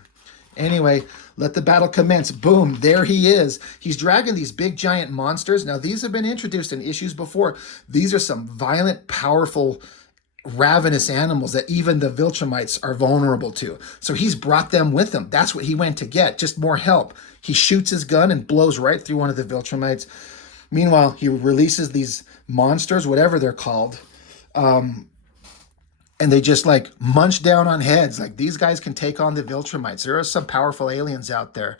Anyway, let the battle commence. Boom, there he is. He's dragging these big giant monsters. Now, these have been introduced in issues before. These are some violent, powerful, ravenous animals that even the Viltrumites are vulnerable to. So he's brought them with him. That's what he went to get, just more help. He shoots his gun and blows right through one of the Viltrumites. Meanwhile, he releases these monsters, whatever they're called, and they just like munch down on heads. Like, these guys can take on the Viltrumites. There are some powerful aliens out there.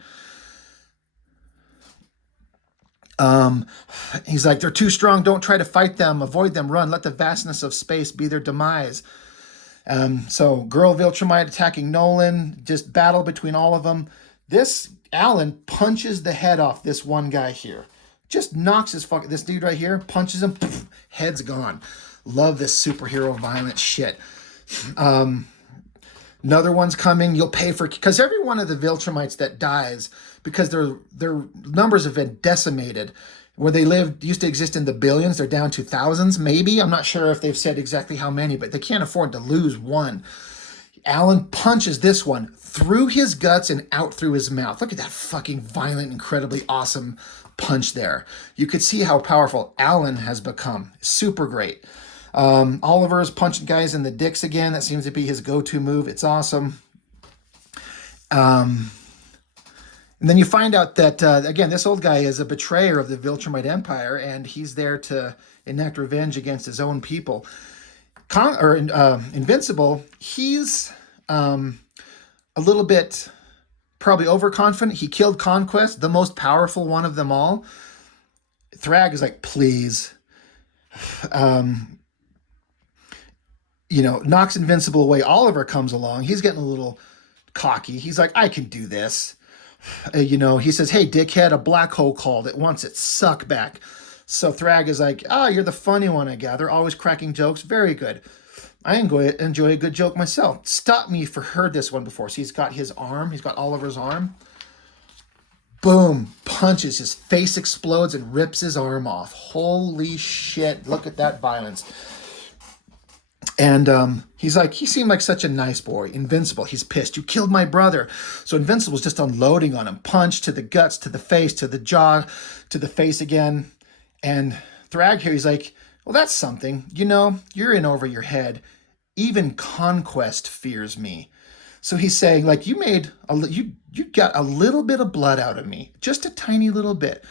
He's like, they're too strong. Don't try to fight them. Avoid them. Run. Let the vastness of space be their demise. So girl Viltrumite attacking Nolan. Just battle between all of them. This Alan punches the head off this one guy here. Just knocks this dude right here, punches him, poof, head's gone. Love this superhero violent shit. Another one's coming. You'll pay for, because every one of the Viltrumites that dies, because their numbers have been decimated. Where they used to exist in the billions, they're down to thousands, maybe. I'm not sure if they've said exactly how many, but they can't afford to lose one. Alan punches this one through his guts and out through his mouth. Look at that fucking violent, incredibly awesome punch there. You could see how powerful Alan has become. Super great. Oliver is punching guys in the dicks again. That seems to be his go-to move. It's awesome. And then you find out that, again, this old guy is a betrayer of the Viltrumite Empire, and he's there to enact revenge against his own people. Invincible, he's a little bit probably overconfident. He killed Conquest, the most powerful one of them all. Thrag is like, please. Knocks Invincible away. Oliver comes along. He's getting a little cocky. He's like, I can do this. He says, hey, dickhead, a black hole called. It wants its suck back. So Thrag is like, you're the funny one, I gather. Always cracking jokes. Very good. I enjoy a good joke myself. Stop me if you've heard this one before. So he's got his arm. He's got Oliver's arm. Boom. Punches. His face explodes and rips his arm off. Holy shit. Look at that violence. And he's like, he seemed like such a nice boy. Invincible. He's pissed. You killed my brother. So Invincible's just unloading on him. Punch to the guts, to the face, to the jaw, to the face again. And Thrag here, he's like, well, that's something. You're in over your head. Even Conquest fears me. So he's saying, like, you got a little bit of blood out of me. Just a tiny little bit.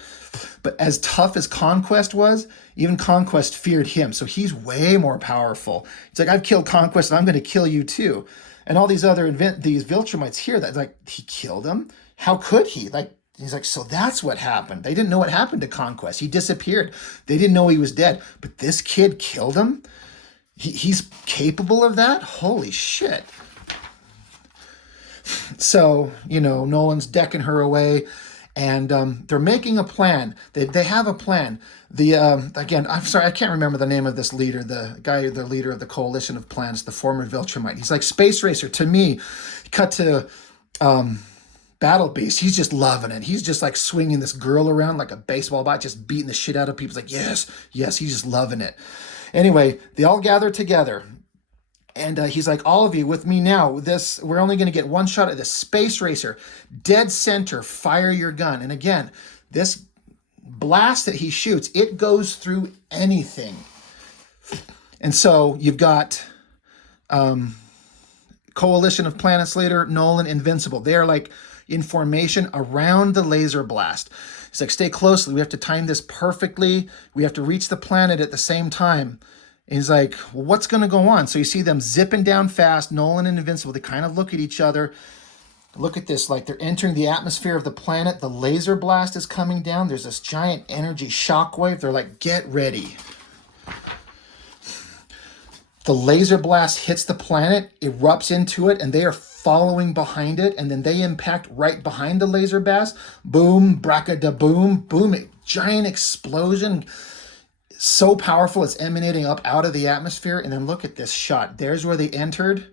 But as tough as Conquest was, even Conquest feared him. So he's way more powerful. It's like, I've killed Conquest and I'm going to kill you too. And all these other these Viltrumites here, that's like, he killed him? How could he? He's like, so that's what happened. They didn't know what happened to Conquest. He disappeared. They didn't know he was dead. But this kid killed him? He's capable of that? Holy shit. So, Nolan's decking her away. And they're making a plan. They have a plan. Again, I'm sorry, I can't remember the name of this leader, the leader of the Coalition of Planets, the former Viltrumite. He's like, Space Racer to me. Cut to Battle Beast. He's just loving it. He's just like swinging this girl around like a baseball bat, just beating the shit out of people. He's like, yes, he's just loving it. Anyway, they all gather together. And he's like, all of you with me now. We're only going to get one shot at this. Space Racer, dead center, fire your gun. And again, this blast that he shoots, it goes through anything. And so you've got Coalition of Planets leader, Nolan, Invincible. They are like in formation around the laser blast. It's like, stay closely. We have to time this perfectly. We have to reach the planet at the same time. And he's like, well, what's going to go on? So you see them zipping down fast, Nolan and Invincible. They kind of look at each other. Look at this, like they're entering the atmosphere of the planet. The laser blast is coming down. There's this giant energy shockwave. They're like, get ready. The laser blast hits the planet, erupts into it, and they are following behind it. And then they impact right behind the laser blast. Boom, bracka-da-boom, boom, giant explosion. So powerful, it's emanating up out of the atmosphere. And then look at this shot. There's where they entered.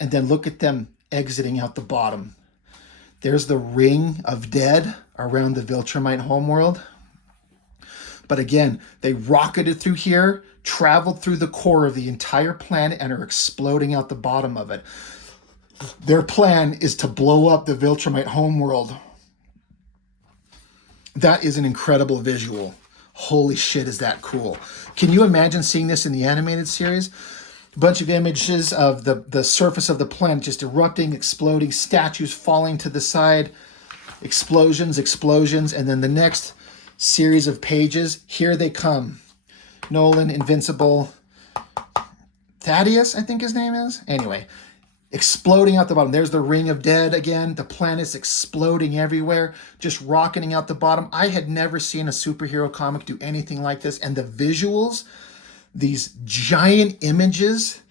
And then look at them exiting out the bottom. There's the ring of dead around the Viltrumite homeworld. But again, they rocketed through here, traveled through the core of the entire planet, and are exploding out the bottom of it. Their plan is to blow up the Viltrumite homeworld. That is an incredible visual. Holy shit, is that cool. Can you imagine seeing this in the animated series? A bunch of images of the surface of the planet just erupting, exploding, statues falling to the side, explosions, and then the next series of pages, here they come. Nolan, Invincible, Thaddeus, I think his name is. Anyway, exploding out the bottom. There's the ring of dead again. The planet's exploding everywhere, just rocketing out the bottom. I had never seen a superhero comic do anything like this. And the visuals, these giant images,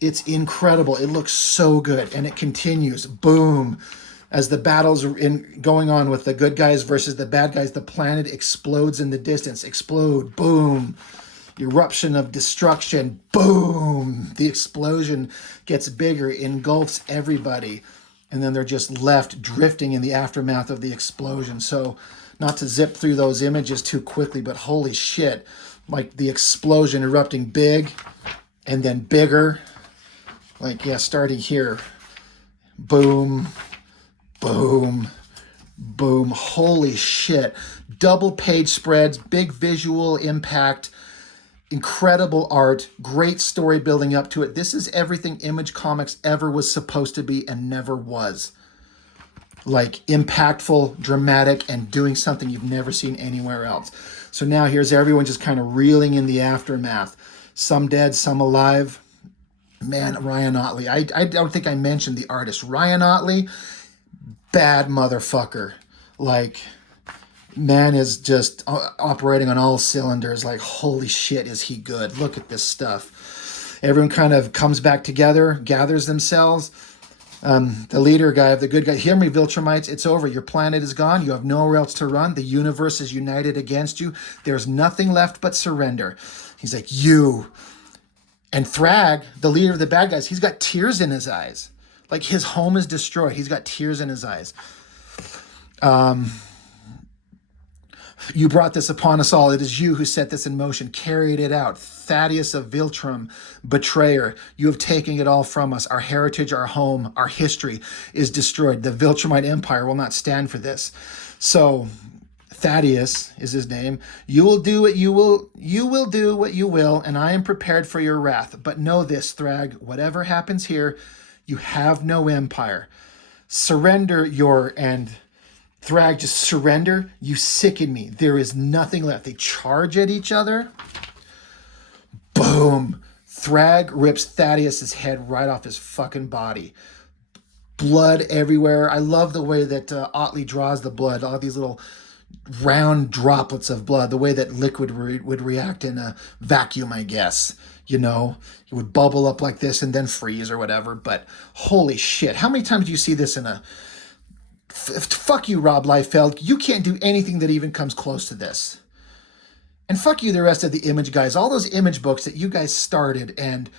it's incredible. It looks so good. And it continues. Boom. As the battles are going on with the good guys versus the bad guys, the planet explodes in the distance. Explode. Boom. Eruption of destruction. Boom. The explosion gets bigger, engulfs everybody. And then they're just left drifting in the aftermath of the explosion. So not to zip through those images too quickly, but holy shit. Like the explosion erupting big and then bigger. Like, yeah, starting here. Boom, boom, boom. Holy shit. Double page spreads, big visual impact, incredible art, great story building up to it. This is everything Image Comics ever was supposed to be and never was. Like impactful, dramatic, and doing something you've never seen anywhere else. So now here's everyone just kind of reeling in the aftermath. Some dead, some alive. Man, Ryan Ottley. I don't think I mentioned the artist. Ryan Ottley, bad motherfucker. Like, man is just operating on all cylinders. Like, holy shit, is he good. Look at this stuff. Everyone kind of comes back together, gathers themselves. The leader guy of the good guy, hear me, Viltrumites, it's over. Your planet is gone. You have nowhere else to run. The universe is united against you. There's nothing left but surrender. He's like, you. And Thrag, the leader of the bad guys, he's got tears in his eyes. Like his home is destroyed. He's got tears in his eyes. You brought this upon us all. It is you who set this in motion, carried it out. Thaddeus of Viltrum, betrayer, you have taken it all from us. Our heritage, our home, our history is destroyed. The Viltrumite Empire will not stand for this. So Thaddeus is his name. You will do what you do what you will, and I am prepared for your wrath. But know this, Thrag, whatever happens here, you have no empire. Surrender and Thrag, just surrender. You sicken me. There is nothing left. They charge at each other. Boom. Thrag rips Thaddeus's head right off his fucking body. Blood everywhere. I love the way that Ottley draws the blood. All these little round droplets of blood. The way that liquid would react in a vacuum, I guess. You know, it would bubble up like this and then freeze or whatever. But holy shit. How many times do you see this in a... Fuck you, Rob Liefeld. You can't do anything that even comes close to this. And fuck you, the rest of the Image guys. All those Image books that you guys started and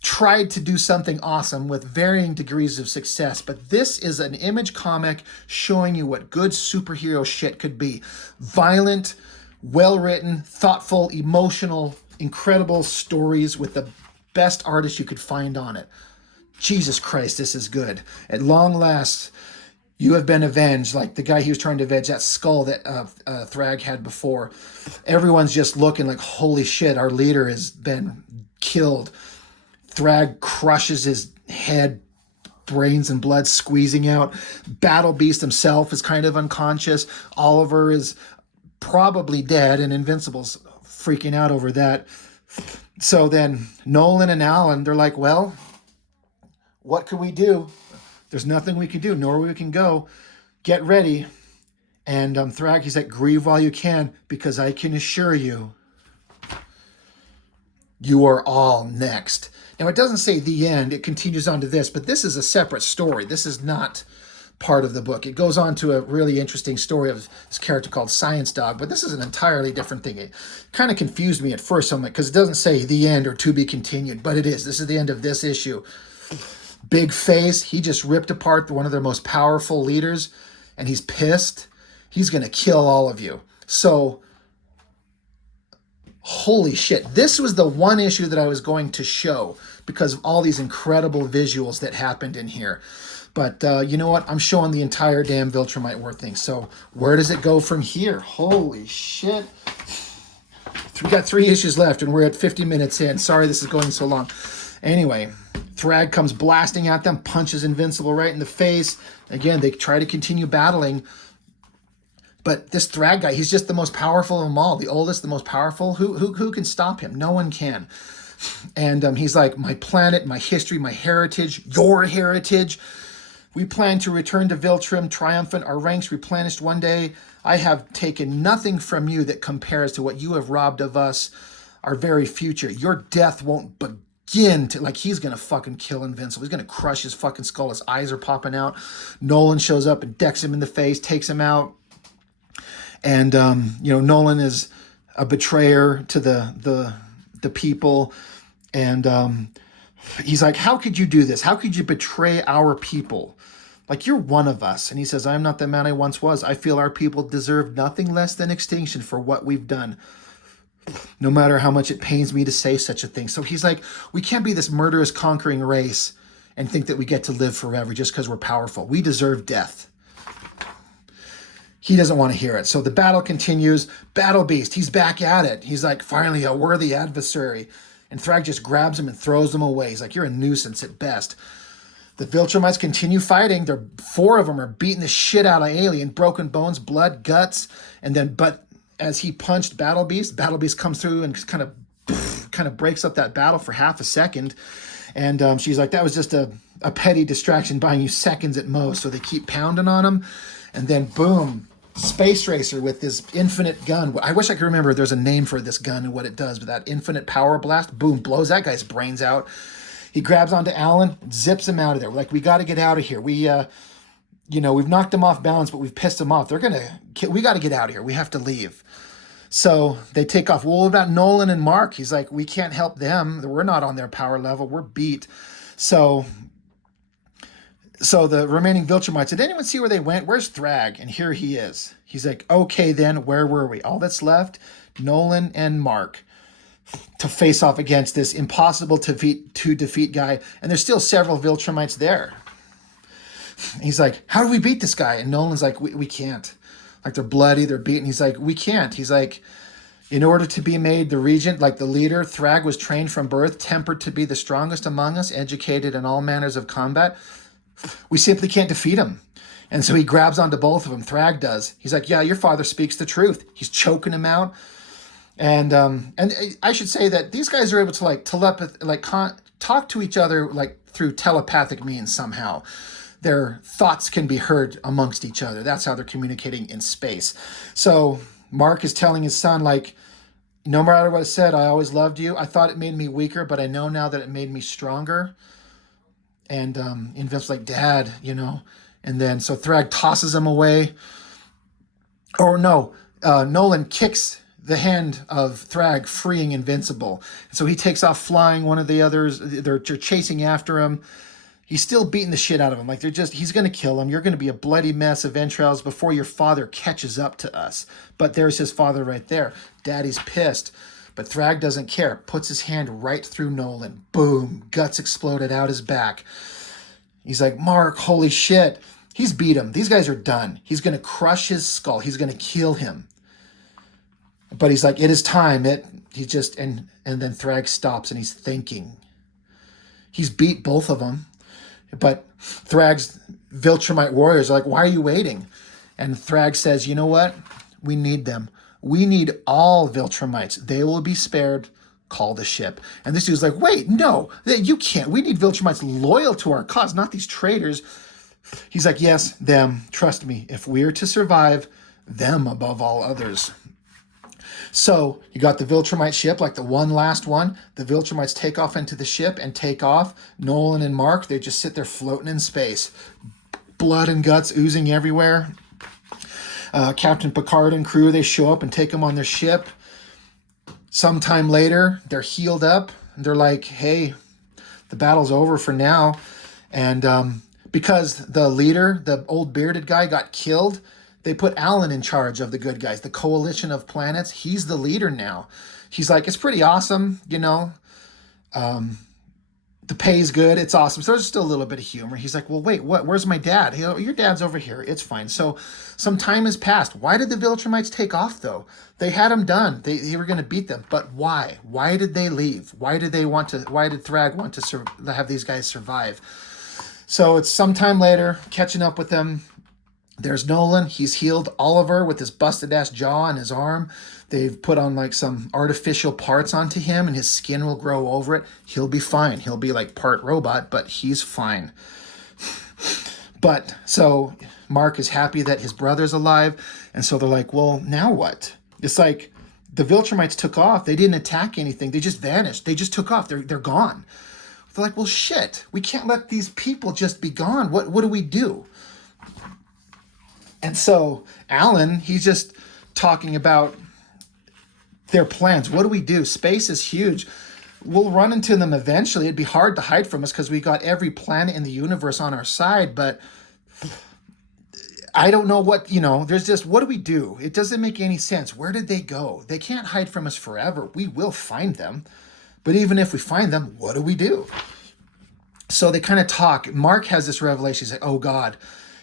tried to do something awesome with varying degrees of success. But this is an Image comic showing you what good superhero shit could be. Violent, well-written, thoughtful, emotional, incredible stories with the best artist you could find on it. Jesus Christ, this is good. At long last... you have been avenged, like the guy he was trying to avenge, that skull that Thrag had before. Everyone's just looking like, holy shit, our leader has been killed. Thrag crushes his head, brains and blood squeezing out. Battle Beast himself is kind of unconscious. Oliver is probably dead, and Invincible's freaking out over that. So then Nolan and Alan, they're like, well, what can we do? There's nothing we can do, nor we can go. Get ready. And Thrag, he's like, grieve while you can, because I can assure you, you are all next. Now, it doesn't say the end. It continues on to this, but this is a separate story. This is not part of the book. It goes on to a really interesting story of this character called Science Dog, but this is an entirely different thing. It kind of confused me at first, because it doesn't say the end or to be continued, but it is. This is the end of this issue. Big Face, he just ripped apart one of their most powerful leaders, and he's pissed. He's going to kill all of you. So, holy shit. This was the one issue that I was going to show because of all these incredible visuals that happened in here. But you know what? I'm showing the entire damn Viltrumite War thing. So where does it go from here? Holy shit. We got 3 issues left and we're at 50 minutes in. Sorry this is going so long. Anyway, Thrag comes blasting at them, punches Invincible right in the face. Again, they try to continue battling. But this Thrag guy, he's just the most powerful of them all. The oldest, the most powerful. Who can stop him? No one can. And he's like, my planet, my history, my heritage, your heritage. We plan to return to Viltrum triumphant, our ranks replenished one day. I have taken nothing from you that compares to what you have robbed of us, our very future. Your death won't begin to, like, he's going to fucking kill Invincible. He's going to crush his fucking skull. His eyes are popping out. Nolan shows up and decks him in the face, takes him out. And, you know, Nolan is a betrayer to the people. And he's like, how could you do this? How could you betray our people? Like, you're one of us. And he says, I'm not the man I once was. I feel our people deserve nothing less than extinction for what we've done, no matter how much it pains me to say such a thing. So he's like, we can't be this murderous, conquering race and think that we get to live forever just because we're powerful. We deserve death. He doesn't want to hear it. So the battle continues. Battle Beast, he's back at it. He's like, finally, a worthy adversary. And Thrag just grabs him and throws him away. He's like, you're a nuisance at best. The Viltrumites continue fighting. 4 of them are beating the shit out of Alien. Broken bones, blood, guts. And then, but as he punched Battle Beast comes through and kind of breaks up that battle for half a second. And she's like, that was just a petty distraction buying you seconds at most. So they keep pounding on him. And then, boom, Space Racer with this infinite gun. I wish I could remember there's a name for this gun and what it does, but that infinite power blast, boom, blows that guy's brains out. He grabs onto Alan, zips him out of there. We're like, we got to get out of here. We, you know, we've knocked him off balance, but we've pissed him off. We got to get out of here. We have to leave. So they take off. Well, what about Nolan and Mark? He's like, we can't help them. We're not on their power level. We're beat. So the remaining Viltrumites, did anyone see where they went? Where's Thrag? And here he is. He's like, okay, then, where were we? All that's left, Nolan and Mark, to face off against this impossible to defeat guy. And there's still several Viltrumites there. He's like, how do we beat this guy? And Nolan's like, we can't. Like, they're bloody, they're beaten. He's like, we can't. He's like, in order to be made the regent, like the leader, Thrag was trained from birth, tempered to be the strongest among us, educated in all manners of combat. We simply can't defeat him. And so he grabs onto both of them. Thrag does. He's like, yeah, your father speaks the truth. He's choking him out. And I should say that these guys are able to talk to each other like through telepathic means somehow. Their thoughts can be heard amongst each other. That's how they're communicating in space. So Mark is telling his son, like, no matter what it said, I always loved you. I thought it made me weaker, but I know now that it made me stronger. And Invincible's like, Dad, you know. And then so Thrag tosses him away. Or no, Nolan kicks the hand of Thrag, freeing Invincible. So he takes off flying. One of the others, they're chasing after him. He's still beating the shit out of him. Like, he's going to kill him. You're going to be a bloody mess of entrails before your father catches up to us. But there's his father right there. Daddy's pissed. But Thrag doesn't care. Puts his hand right through Nolan. Boom. Guts exploded out his back. He's like, Mark, holy shit. He's beat him. These guys are done. He's going to crush his skull. He's going to kill him. But he's like, it is time. And then Thrag stops and he's thinking. He's beat both of them. But Thrag's Viltrumite warriors are like, why are you waiting? And Thrag says, you know what? We need them. We need all Viltrumites. They will be spared. call the ship. And this dude's like, wait, no, you can't. We need Viltrumites loyal to our cause, not these traitors. He's like, yes, them. Trust me. If we're to survive, them above all others. So you got the Viltrumite ship, like the one last one. The Viltrumites take off into the ship and take off. Nolan and Mark, they just sit there floating in space. Blood and guts oozing everywhere. Captain Picard and crew, they show up and take them on their ship. Sometime later, they're healed up. And they're like, hey, the battle's over for now. And because the leader, the old bearded guy, got killed, they put Alan in charge of the good guys, the coalition of planets. He's the leader now. He's like, it's pretty awesome, you know. The pay's good. It's awesome. So there's still a little bit of humor. He's like, well, wait, what? Where's my dad? Your dad's over here. It's fine. So some time has passed. Why did the Viltrumites take off, though? They had them done. They were going to beat them. But why? Why did they leave? Why did Thrag want to have these guys survive? So it's sometime later, catching up with them. There's Nolan. He's healed Oliver with his busted-ass jaw and his arm. They've put on like some artificial parts onto him and his skin will grow over it. He'll be fine. He'll be like part robot, but he's fine. But so Mark is happy that his brother's alive. And so they're like, well, now what? It's like the Viltrumites took off. They didn't attack anything. They just vanished. They just took off. They're gone. They're like, well, shit. We can't let these people just be gone. What do we do? And so Alan, he's just talking about their plans. What do we do? Space is huge. We'll run into them eventually. It'd be hard to hide from us because we got every planet in the universe on our side. But I don't know what, there's just, what do we do? It doesn't make any sense. Where did they go? They can't hide from us forever. We will find them. But even if we find them, what do we do? So they kind of talk. Mark has this revelation. He's like, oh, God.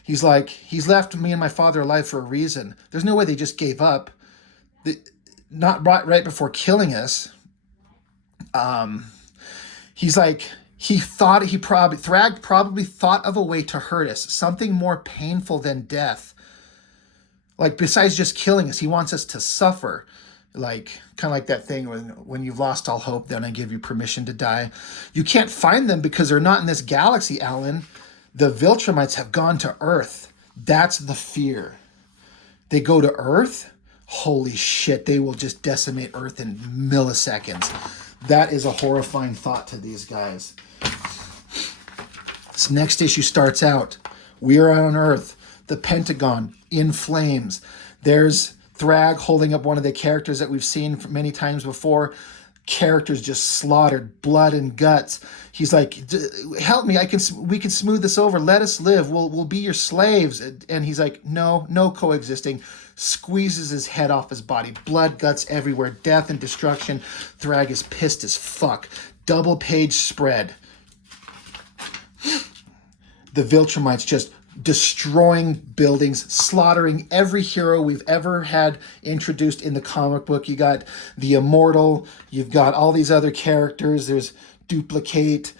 He's like, he's left me and my father alive for a reason. There's no way they just gave up. Not right before killing us. He's like, Thrag probably thought of a way to hurt us. Something more painful than death. Like, besides just killing us, he wants us to suffer. Like, kind of like that thing when you've lost all hope, then I give you permission to die. You can't find them because they're not in this galaxy, Alan. The Viltrumites have gone to Earth. That's the fear. They go to Earth? Holy shit, they will just decimate Earth in milliseconds. That is a horrifying thought to these guys. This next issue starts out. We are on Earth. The Pentagon in flames. There's Thrag holding up one of the characters that we've seen many times before. Characters just slaughtered, blood and guts. He's like, help me, we can smooth this over. Let us live. We'll be your slaves. And he's like, no coexisting. Squeezes his head off his body. Blood, guts everywhere. Death and destruction. Thrag is pissed as fuck. Double page spread. The Viltrumites just destroying buildings, slaughtering every hero we've ever had introduced in the comic book. You got the Immortal, you've got all these other characters. There's Duplicate.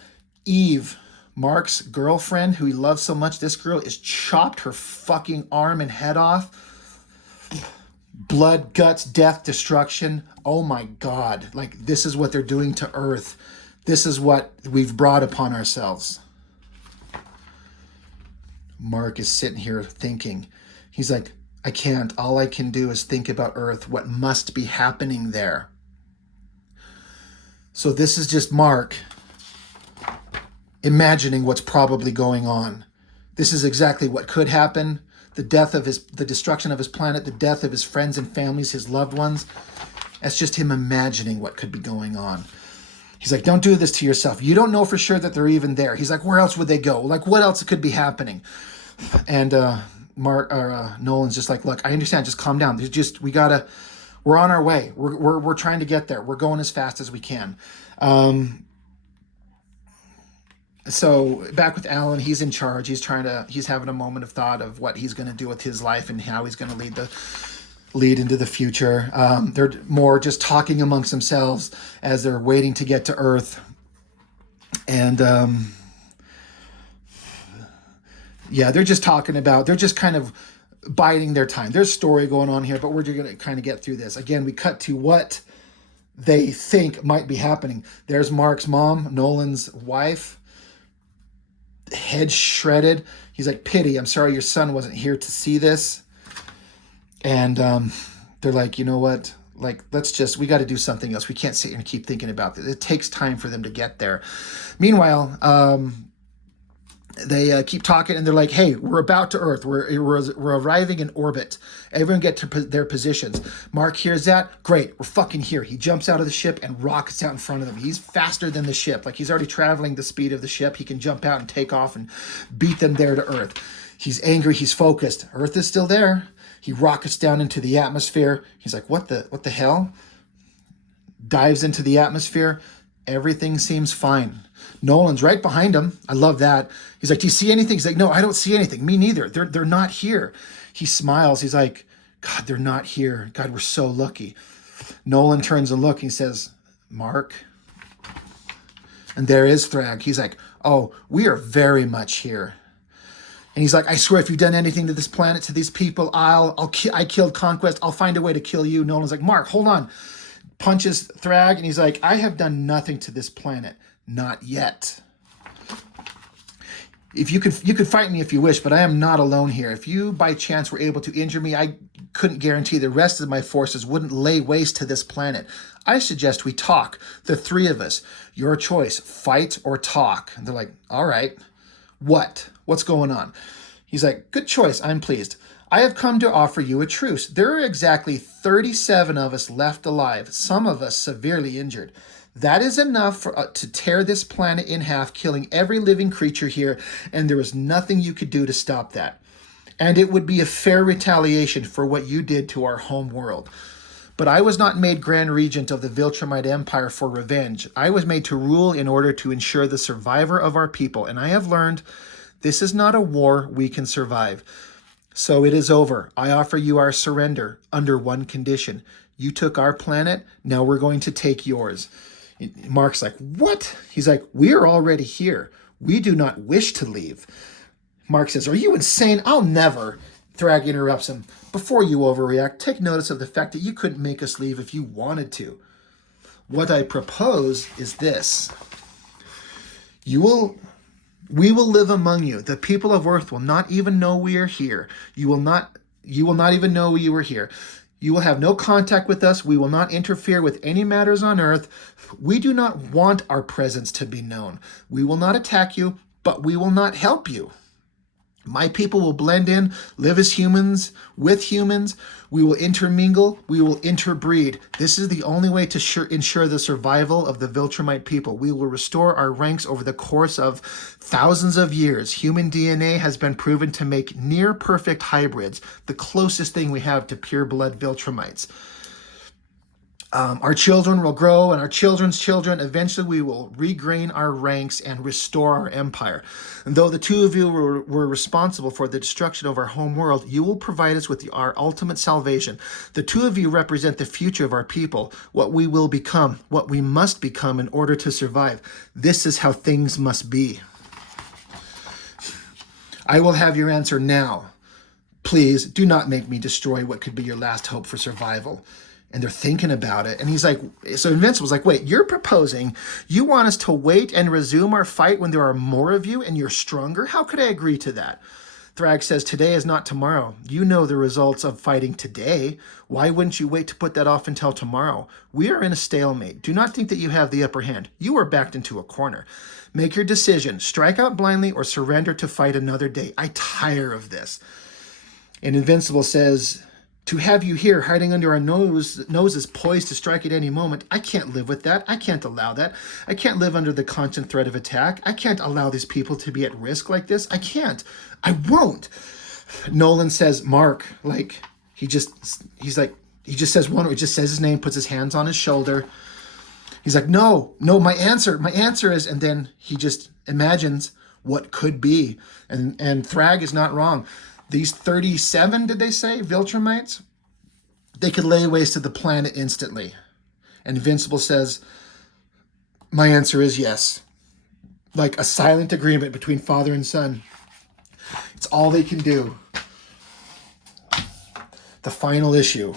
Eve, Mark's girlfriend, who he loves so much, this girl is chopped her fucking arm and head off. Blood, guts, death, destruction. Oh my God. Like, this is what they're doing to Earth. This is what we've brought upon ourselves. Mark is sitting here thinking. He's like, I can't. All I can do is think about Earth, what must be happening there. So this is just Mark imagining what's probably going on. This is exactly what could happen. The destruction of his planet, the death of his friends and families, his loved ones. That's just him imagining what could be going on. He's like, don't do this to yourself. You don't know for sure that they're even there. He's like, where else would they go? Like, what else could be happening? And Nolan's just like, look, I understand. Just calm down. We're on our way. We're trying to get there. We're going as fast as we can. So back with Alan, he's in charge. He's having a moment of thought of what he's going to do with his life and how he's going to lead into the future. They're more just talking amongst themselves as they're waiting to get to Earth. And they're just they're just kind of biding their time. There's story going on here, but we're just going to kind of get through this. Again, we cut to what they think might be happening. There's Mark's mom, Nolan's wife, head shredded. He's like, pity, I'm sorry your son wasn't here to see this. And they're like, you know what? Like, we got to do something else. We can't sit here and keep thinking about this. It takes time for them to get there. Meanwhile, they keep talking and they're like, hey, we're about to Earth. We're arriving in orbit. Everyone get to their positions. Mark hears that. Great, we're fucking here. He jumps out of the ship and rockets out in front of them. He's faster than the ship. Like, he's already traveling the speed of the ship. He can jump out and take off and beat them there to Earth. He's angry. He's focused. Earth is still there. He rockets down into the atmosphere. He's like, what the hell? Dives into the atmosphere. Everything seems fine. Nolan's right behind him. I love that. He's like, do you see anything? He's like, no, I don't see anything. Me neither. They're not here. He smiles. He's like, God, they're not here. God, we're so lucky. Nolan turns and looks. He says, Mark. And there is Thrag. He's like, oh, we are very much here. And he's like, I swear, if you've done anything to this planet, to these people, I killed Conquest. I'll find a way to kill you. Nolan's like, Mark, hold on. Punches Thrag, and he's like, I have done nothing to this planet. Not yet. If you could fight me if you wish, but I am not alone here. If you by chance were able to injure me, I couldn't guarantee the rest of my forces wouldn't lay waste to this planet. I suggest we talk, the three of us. Your choice, fight or talk. And they're like, all right. What's going on? He's like, good choice. I'm pleased. I have come to offer you a truce. There are exactly 37 of us left alive, some of us severely injured. That is enough to tear this planet in half, killing every living creature here, and there is nothing you could do to stop that. And it would be a fair retaliation for what you did to our home world. But I was not made Grand Regent of the Viltrumite Empire for revenge. I was made to rule in order to ensure the survivor of our people, and I have learned this is not a war we can survive. So it is over. I offer you our surrender under one condition. You took our planet, now we're going to take yours. Mark's like, what? He's like, we are already here. We do not wish to leave. Mark says, are you insane? I'll never. Thrag interrupts him. Before you overreact, take notice of the fact that you couldn't make us leave if you wanted to. What I propose is this. We will live among you. The people of Earth will not even know we are here. You will not even know you were here. You will have no contact with us. We will not interfere with any matters on Earth. We do not want our presence to be known. We will not attack you, but we will not help you. My people will blend in, live as humans, with humans. We will intermingle. We will interbreed. This is the only way to ensure the survival of the Viltrumite people. We will restore our ranks over the course of thousands of years. Human DNA has been proven to make near-perfect hybrids, the closest thing we have to pure-blood Viltrumites. Our children will grow, and our children's children. Eventually, we will regain our ranks and restore our empire. And though the two of you were responsible for the destruction of our home world, you will provide us with our ultimate salvation. The two of you represent the future of our people, what we will become, what we must become in order to survive. This is how things must be. I will have your answer now. Please do not make me destroy what could be your last hope for survival. And they're thinking about it. And he's like, so Invincible's like, wait, you're proposing you want us to wait and resume our fight when there are more of you and you're stronger? How could I agree to that? Thrag says, today is not tomorrow. You know the results of fighting today. Why wouldn't you wait to put that off until tomorrow? We are in a stalemate. Do not think that you have the upper hand. You are backed into a corner. Make your decision. Strike out blindly or surrender to fight another day. I tire of this. And Invincible says, to have you here hiding under our noses poised to strike at any moment, I can't live with that. I can't allow that. I can't live under the constant threat of attack. I can't allow these people to be at risk like this. I can't. I won't. Nolan says, Mark, like, he just says one word, he just says his name, puts his hands on his shoulder. He's like, no, my answer is, and then he just imagines what could be. And Thrag is not wrong. These 37, did they say, Viltrumites? They could lay waste to the planet instantly. And Invincible says, my answer is yes. Like a silent agreement between father and son. It's all they can do. The final issue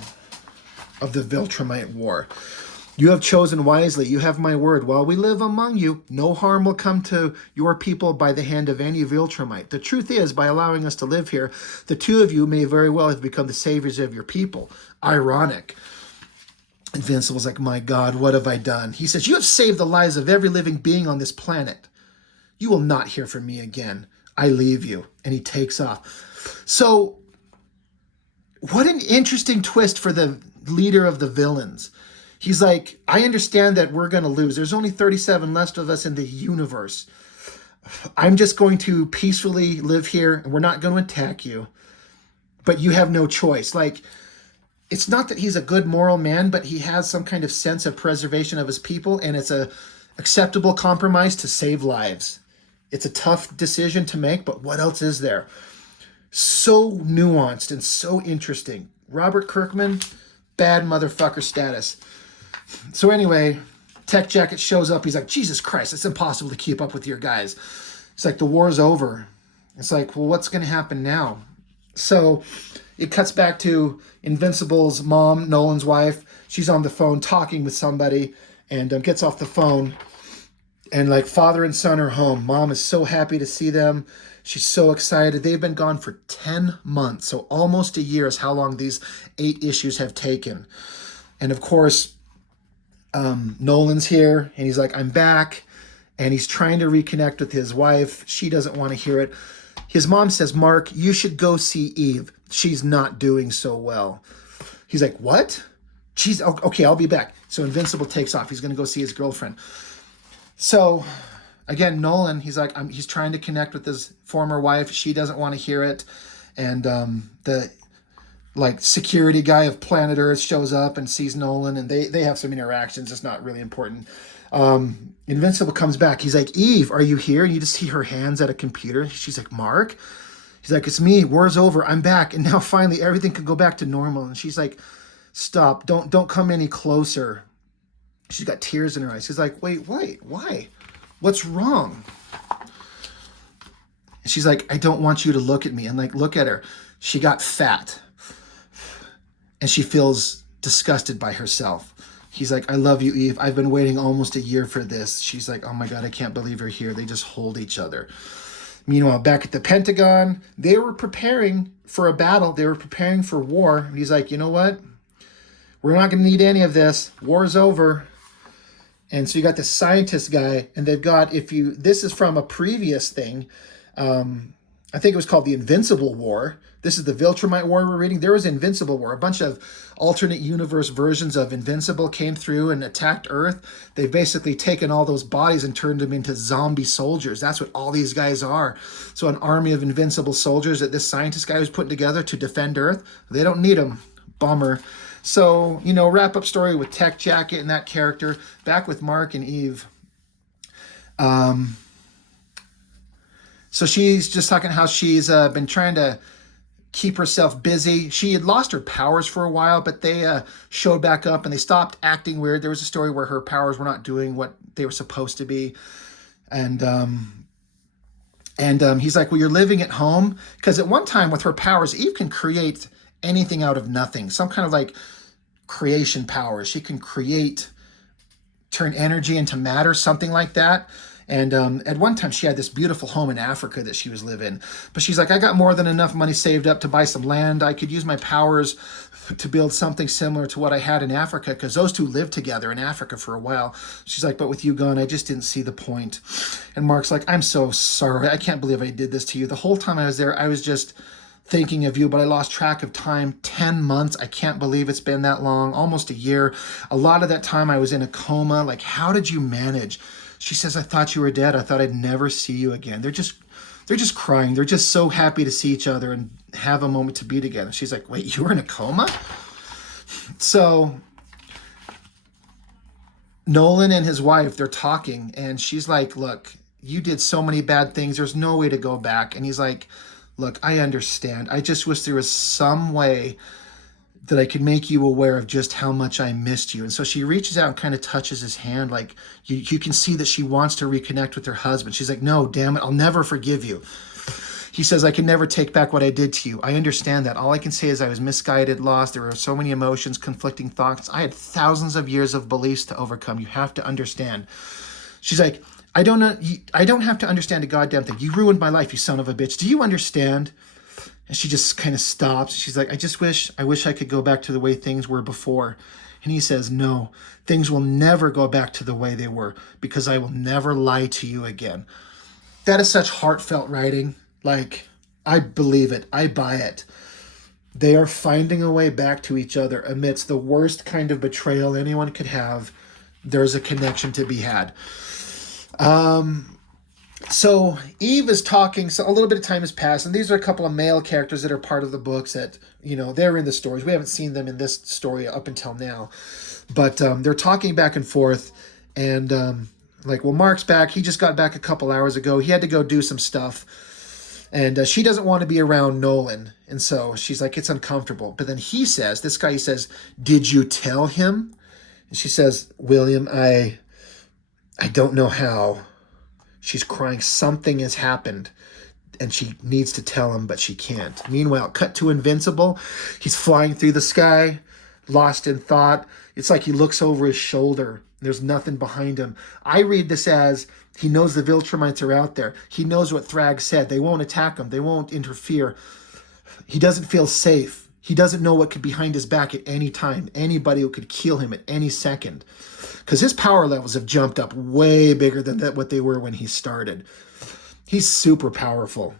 of the Viltrumite War. You have chosen wisely. You have my word. While we live among you, no harm will come to your people by the hand of any Viltrumite. The truth is, by allowing us to live here, the two of you may very well have become the saviors of your people. Ironic. Invincible's like, my God, what have I done? He says, you have saved the lives of every living being on this planet. You will not hear from me again. I leave you. And he takes off. So, what an interesting twist for the leader of the villains. He's like, I understand that we're going to lose. There's only 37 left of us in the universe. I'm just going to peacefully live here, and we're not going to attack you. But you have no choice. Like, it's not that he's a good moral man, but he has some kind of sense of preservation of his people, and it's a acceptable compromise to save lives. It's a tough decision to make, but what else is there? So nuanced and so interesting. Robert Kirkman, bad motherfucker status. So anyway, Tech Jacket shows up. He's like, Jesus Christ, it's impossible to keep up with your guys. It's like, the war's over. It's like, well, what's going to happen now? So it cuts back to Invincible's mom, Nolan's wife. She's on the phone talking with somebody and gets off the phone. And like, father and son are home. Mom is so happy to see them. She's so excited. They've been gone for 10 months. So almost a year is how long these 8 issues have taken. And of course, Nolan's here and he's like, I'm back. And he's trying to reconnect with his wife. She doesn't want to hear it. His mom says, Mark, you should go see Eve. She's not doing so well. He's like, what? She's okay, I'll be back. So Invincible takes off. He's going to go see his girlfriend. So again, Nolan, he's like, he's trying to connect with his former wife. She doesn't want to hear it. And the like security guy of Planet Earth shows up and sees Nolan, and they have some interactions. It's not really important. Invincible comes back. He's like, Eve, are you here? And you just see her hands at a computer. She's like, Mark? He's like, it's me. War's over. I'm back. And now finally everything can go back to normal. And she's like, stop. Don't come any closer. She's got tears in her eyes. She's like, wait, why? What's wrong? And she's like, I don't want you to look at me. And like, look at her. She got fat. And she feels disgusted by herself. He's like, I love you, Eve. I've been waiting almost a year for this. She's like, oh my God, I can't believe you're here. They just hold each other. Meanwhile, back at the Pentagon, they were preparing for a battle. They were preparing for war. And he's like, you know what? We're not going to need any of this. War's over. And so you got this scientist guy, and they've got, this is from a previous thing. I think it was called the Invincible War. This is the Viltrumite War we're reading. There was Invincible War. A bunch of alternate universe versions of Invincible came through and attacked Earth. They've basically taken all those bodies and turned them into zombie soldiers. That's what all these guys are. So an army of invincible soldiers that this scientist guy was putting together to defend Earth. They don't need them. Bummer. So, wrap up story with Tech Jacket and that character. Back with Mark and Eve. So she's just talking how she's been trying to keep herself busy. She had lost her powers for a while, but they showed back up and they stopped acting weird. There was a story where her powers were not doing what they were supposed to be. And he's like, well, you're living at home? Because at one time with her powers, Eve can create anything out of nothing. Some kind of like creation powers. She can turn energy into matter, something like that. And at one time, she had this beautiful home in Africa that she was living. But she's like, I got more than enough money saved up to buy some land. I could use my powers to build something similar to what I had in Africa, because those two lived together in Africa for a while. She's like, but with you gone, I just didn't see the point. And Mark's like, I'm so sorry. I can't believe I did this to you. The whole time I was there, I was just thinking of you, but I lost track of time. 10 months. I can't believe it's been that long. Almost a year. A lot of that time I was in a coma. Like, how did you manage? She says, I thought you were dead. I thought I'd never see you again. They're just crying. They're just so happy to see each other and have a moment to be together. She's like, wait, you were in a coma? So Nolan and his wife, they're talking, and she's like, look, you did so many bad things. There's no way to go back. And he's like, look, I understand. I just wish there was some way that I could make you aware of just how much I missed you. And so she reaches out and kind of touches his hand. Like, you can see that she wants to reconnect with her husband. She's like, no, damn it, I'll never forgive you. He says, I can never take back what I did to you. I understand that. All I can say is I was misguided, lost. There were so many emotions, conflicting thoughts. I had thousands of years of beliefs to overcome. You have to understand. She's like, I don't know. I don't have to understand a goddamn thing. You ruined my life, you son of a bitch. Do you understand? And she just kind of stops. She's like, I wish I could go back to the way things were before. And he says, no, things will never go back to the way they were because I will never lie to you again. That is such heartfelt writing. Like, I believe it. I buy it. They are finding a way back to each other amidst the worst kind of betrayal anyone could have. There's a connection to be had. So Eve is talking, so a little bit of time has passed, and these are a couple of male characters that are part of the books that, they're in the stories. We haven't seen them in this story up until now. But they're talking back and forth, and Mark's back. He just got back a couple hours ago. He had to go do some stuff. And she doesn't want to be around Nolan. And so she's like, it's uncomfortable. But then he says, did you tell him? And she says, William, I don't know how. She's crying. Something has happened. And she needs to tell him, but she can't. Meanwhile, cut to Invincible. He's flying through the sky, lost in thought. It's like he looks over his shoulder. There's nothing behind him. I read this as he knows the Viltrumites are out there. He knows what Thrag said. They won't attack him. They won't interfere. He doesn't feel safe. He doesn't know what could be behind his back at any time. Anybody who could kill him at any second. Because his power levels have jumped up way bigger than what they were when he started. He's super powerful.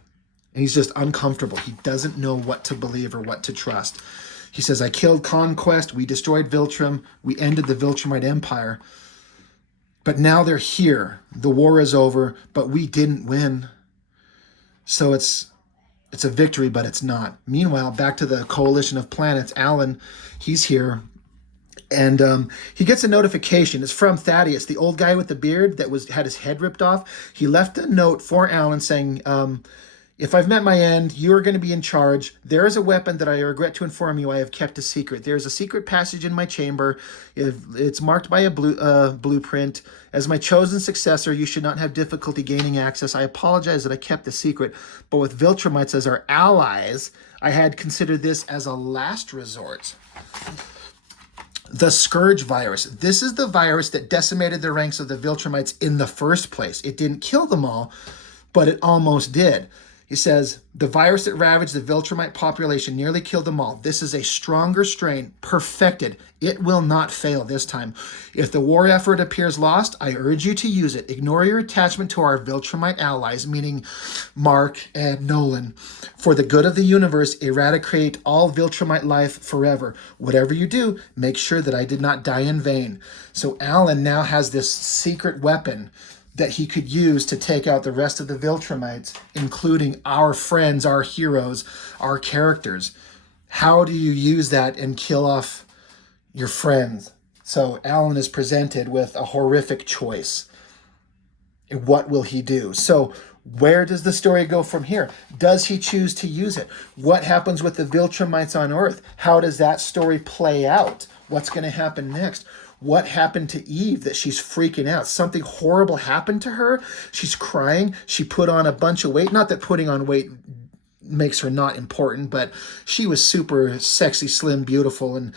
And he's just uncomfortable. He doesn't know what to believe or what to trust. He says, I killed Conquest. We destroyed Viltrum. We ended the Viltrumite Empire. But now they're here. The war is over, but we didn't win. So it's a victory, but it's not. Meanwhile, back to the coalition of planets, Alan, he's here. And he gets a notification. It's from Thaddeus, the old guy with the beard that had his head ripped off. He left a note for Alan saying, if I've met my end, you are going to be in charge. There is a weapon that I regret to inform you I have kept a secret. There is a secret passage in my chamber. It's marked by a blueprint. As my chosen successor, you should not have difficulty gaining access. I apologize that I kept the secret, but with Viltrumites as our allies, I had considered this as a last resort. The Scourge virus. This is the virus that decimated the ranks of the Viltrumites in the first place. It didn't kill them all, but it almost did. He says, the virus that ravaged the Viltrumite population nearly killed them all. This is a stronger strain, perfected. It will not fail this time. If the war effort appears lost, I urge you to use it. Ignore your attachment to our Viltrumite allies, meaning Mark and Nolan. For the good of the universe, eradicate all Viltrumite life forever. Whatever you do, make sure that I did not die in vain. So Alan now has this secret weapon that he could use to take out the rest of the Viltrumites, including our friends, our heroes, our characters. How do you use that and kill off your friends? So Alan is presented with a horrific choice. What will he do? So where does the story go from here? Does he choose to use it? What happens with the Viltrumites on Earth? How does that story play out? What's going to happen next? What happened to Eve that she's freaking out? Something horrible happened to her. She's crying. She put on a bunch of weight. Not that putting on weight makes her not important, but she was super sexy, slim, beautiful. And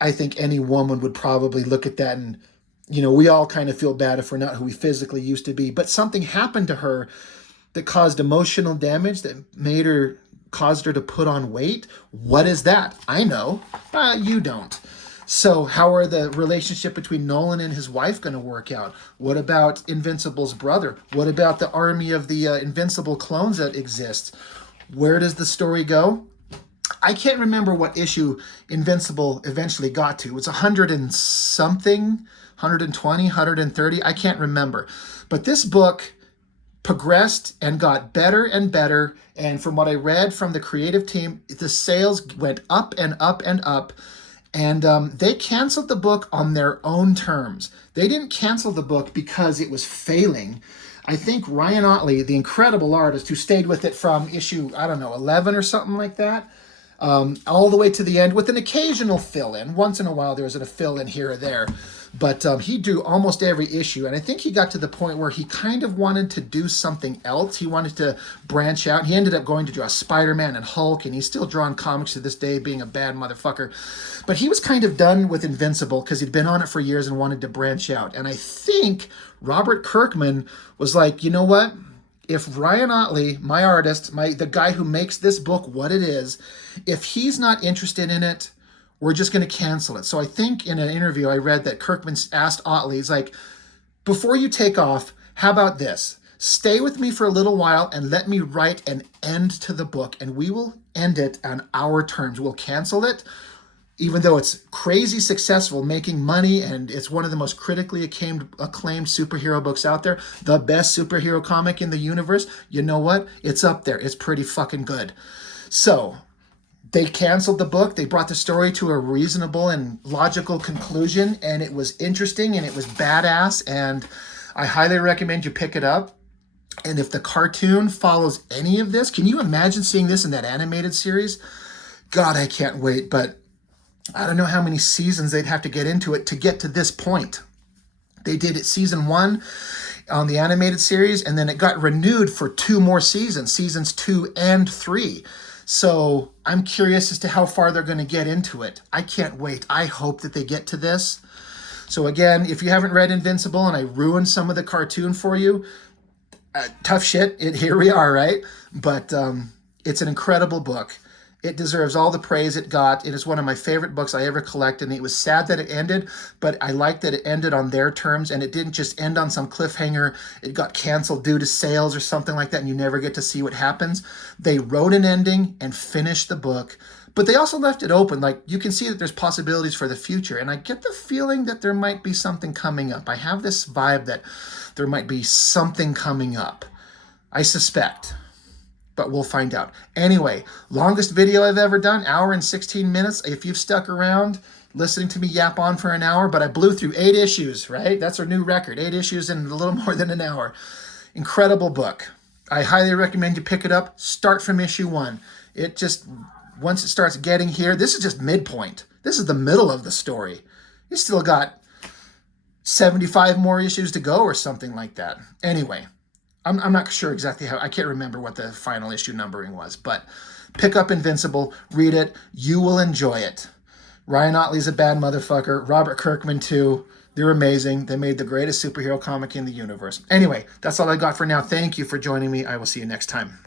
I think any woman would probably look at that and, we all kind of feel bad if we're not who we physically used to be. But something happened to her that caused emotional damage that caused her to put on weight. What is that? I know. You don't. So how are the relationship between Nolan and his wife going to work out? What about Invincible's brother? What about the army of the Invincible clones that exists? Where does the story go? I can't remember what issue Invincible eventually got to. It's 100 and something, 120, 130. I can't remember. But this book progressed and got better and better. And from what I read from the creative team, the sales went up and up and up. And they canceled the book on their own terms. They didn't cancel the book because it was failing. I think Ryan Ottley, the incredible artist who stayed with it from issue, 11 or something like that, all the way to the end with an occasional fill-in. Once in a while there was a fill-in here or there. But he drew almost every issue, and I think he got to the point where he kind of wanted to do something else. He wanted to branch out. He ended up going to draw Spider-Man and Hulk, and he's still drawing comics to this day, being a bad motherfucker. But he was kind of done with Invincible because he'd been on it for years and wanted to branch out. And I think Robert Kirkman was like, you know what? If Ryan Ottley, my artist, the guy who makes this book what it is, if he's not interested in it, we're just going to cancel it. So I think in an interview I read that Kirkman asked Ottley, he's like, before you take off, how about this? Stay with me for a little while and let me write an end to the book, and we will end it on our terms. We'll cancel it, even though it's crazy successful, making money, and it's one of the most critically acclaimed superhero books out there, the best superhero comic in the universe. You know what? It's up there. It's pretty fucking good. So they canceled the book. They brought the story to a reasonable and logical conclusion, and it was interesting, and it was badass, and I highly recommend you pick it up. And if the cartoon follows any of this, can you imagine seeing this in that animated series? God, I can't wait, but I don't know how many seasons they'd have to get into it to get to this point. They did it season 1 on the animated series, and then it got renewed for 2 more seasons, seasons 2 and 3. So I'm curious as to how far they're going to get into it. I can't wait. I hope that they get to this. So again, if you haven't read Invincible and I ruined some of the cartoon for you, tough shit. Here we are, right? But it's an incredible book. It deserves all the praise it got. It is one of my favorite books I ever collected, and it was sad that it ended, but I like that it ended on their terms, and it didn't just end on some cliffhanger. It got canceled due to sales or something like that, and you never get to see what happens. They wrote an ending and finished the book, but they also left it open. Like, you can see that there's possibilities for the future, and I get the feeling that there might be something coming up. I have this vibe that there might be something coming up. I suspect. But we'll find out. Anyway, longest video I've ever done, 1 hour and 16 minutes. If you've stuck around listening to me yap on for an hour, but I blew through 8 issues, right? That's our new record, 8 issues in a little more than an hour. Incredible book. I highly recommend you pick it up. Start from issue 1. It just, once it starts getting here, this is just midpoint. This is the middle of the story. You still got 75 more issues to go or something like that. Anyway. I'm not sure exactly how, I can't remember what the final issue numbering was, but pick up Invincible, read it, you will enjoy it. Ryan Ottley's a bad motherfucker, Robert Kirkman too, they're amazing, they made the greatest superhero comic in the universe. Anyway, that's all I got for now. Thank you for joining me, I will see you next time.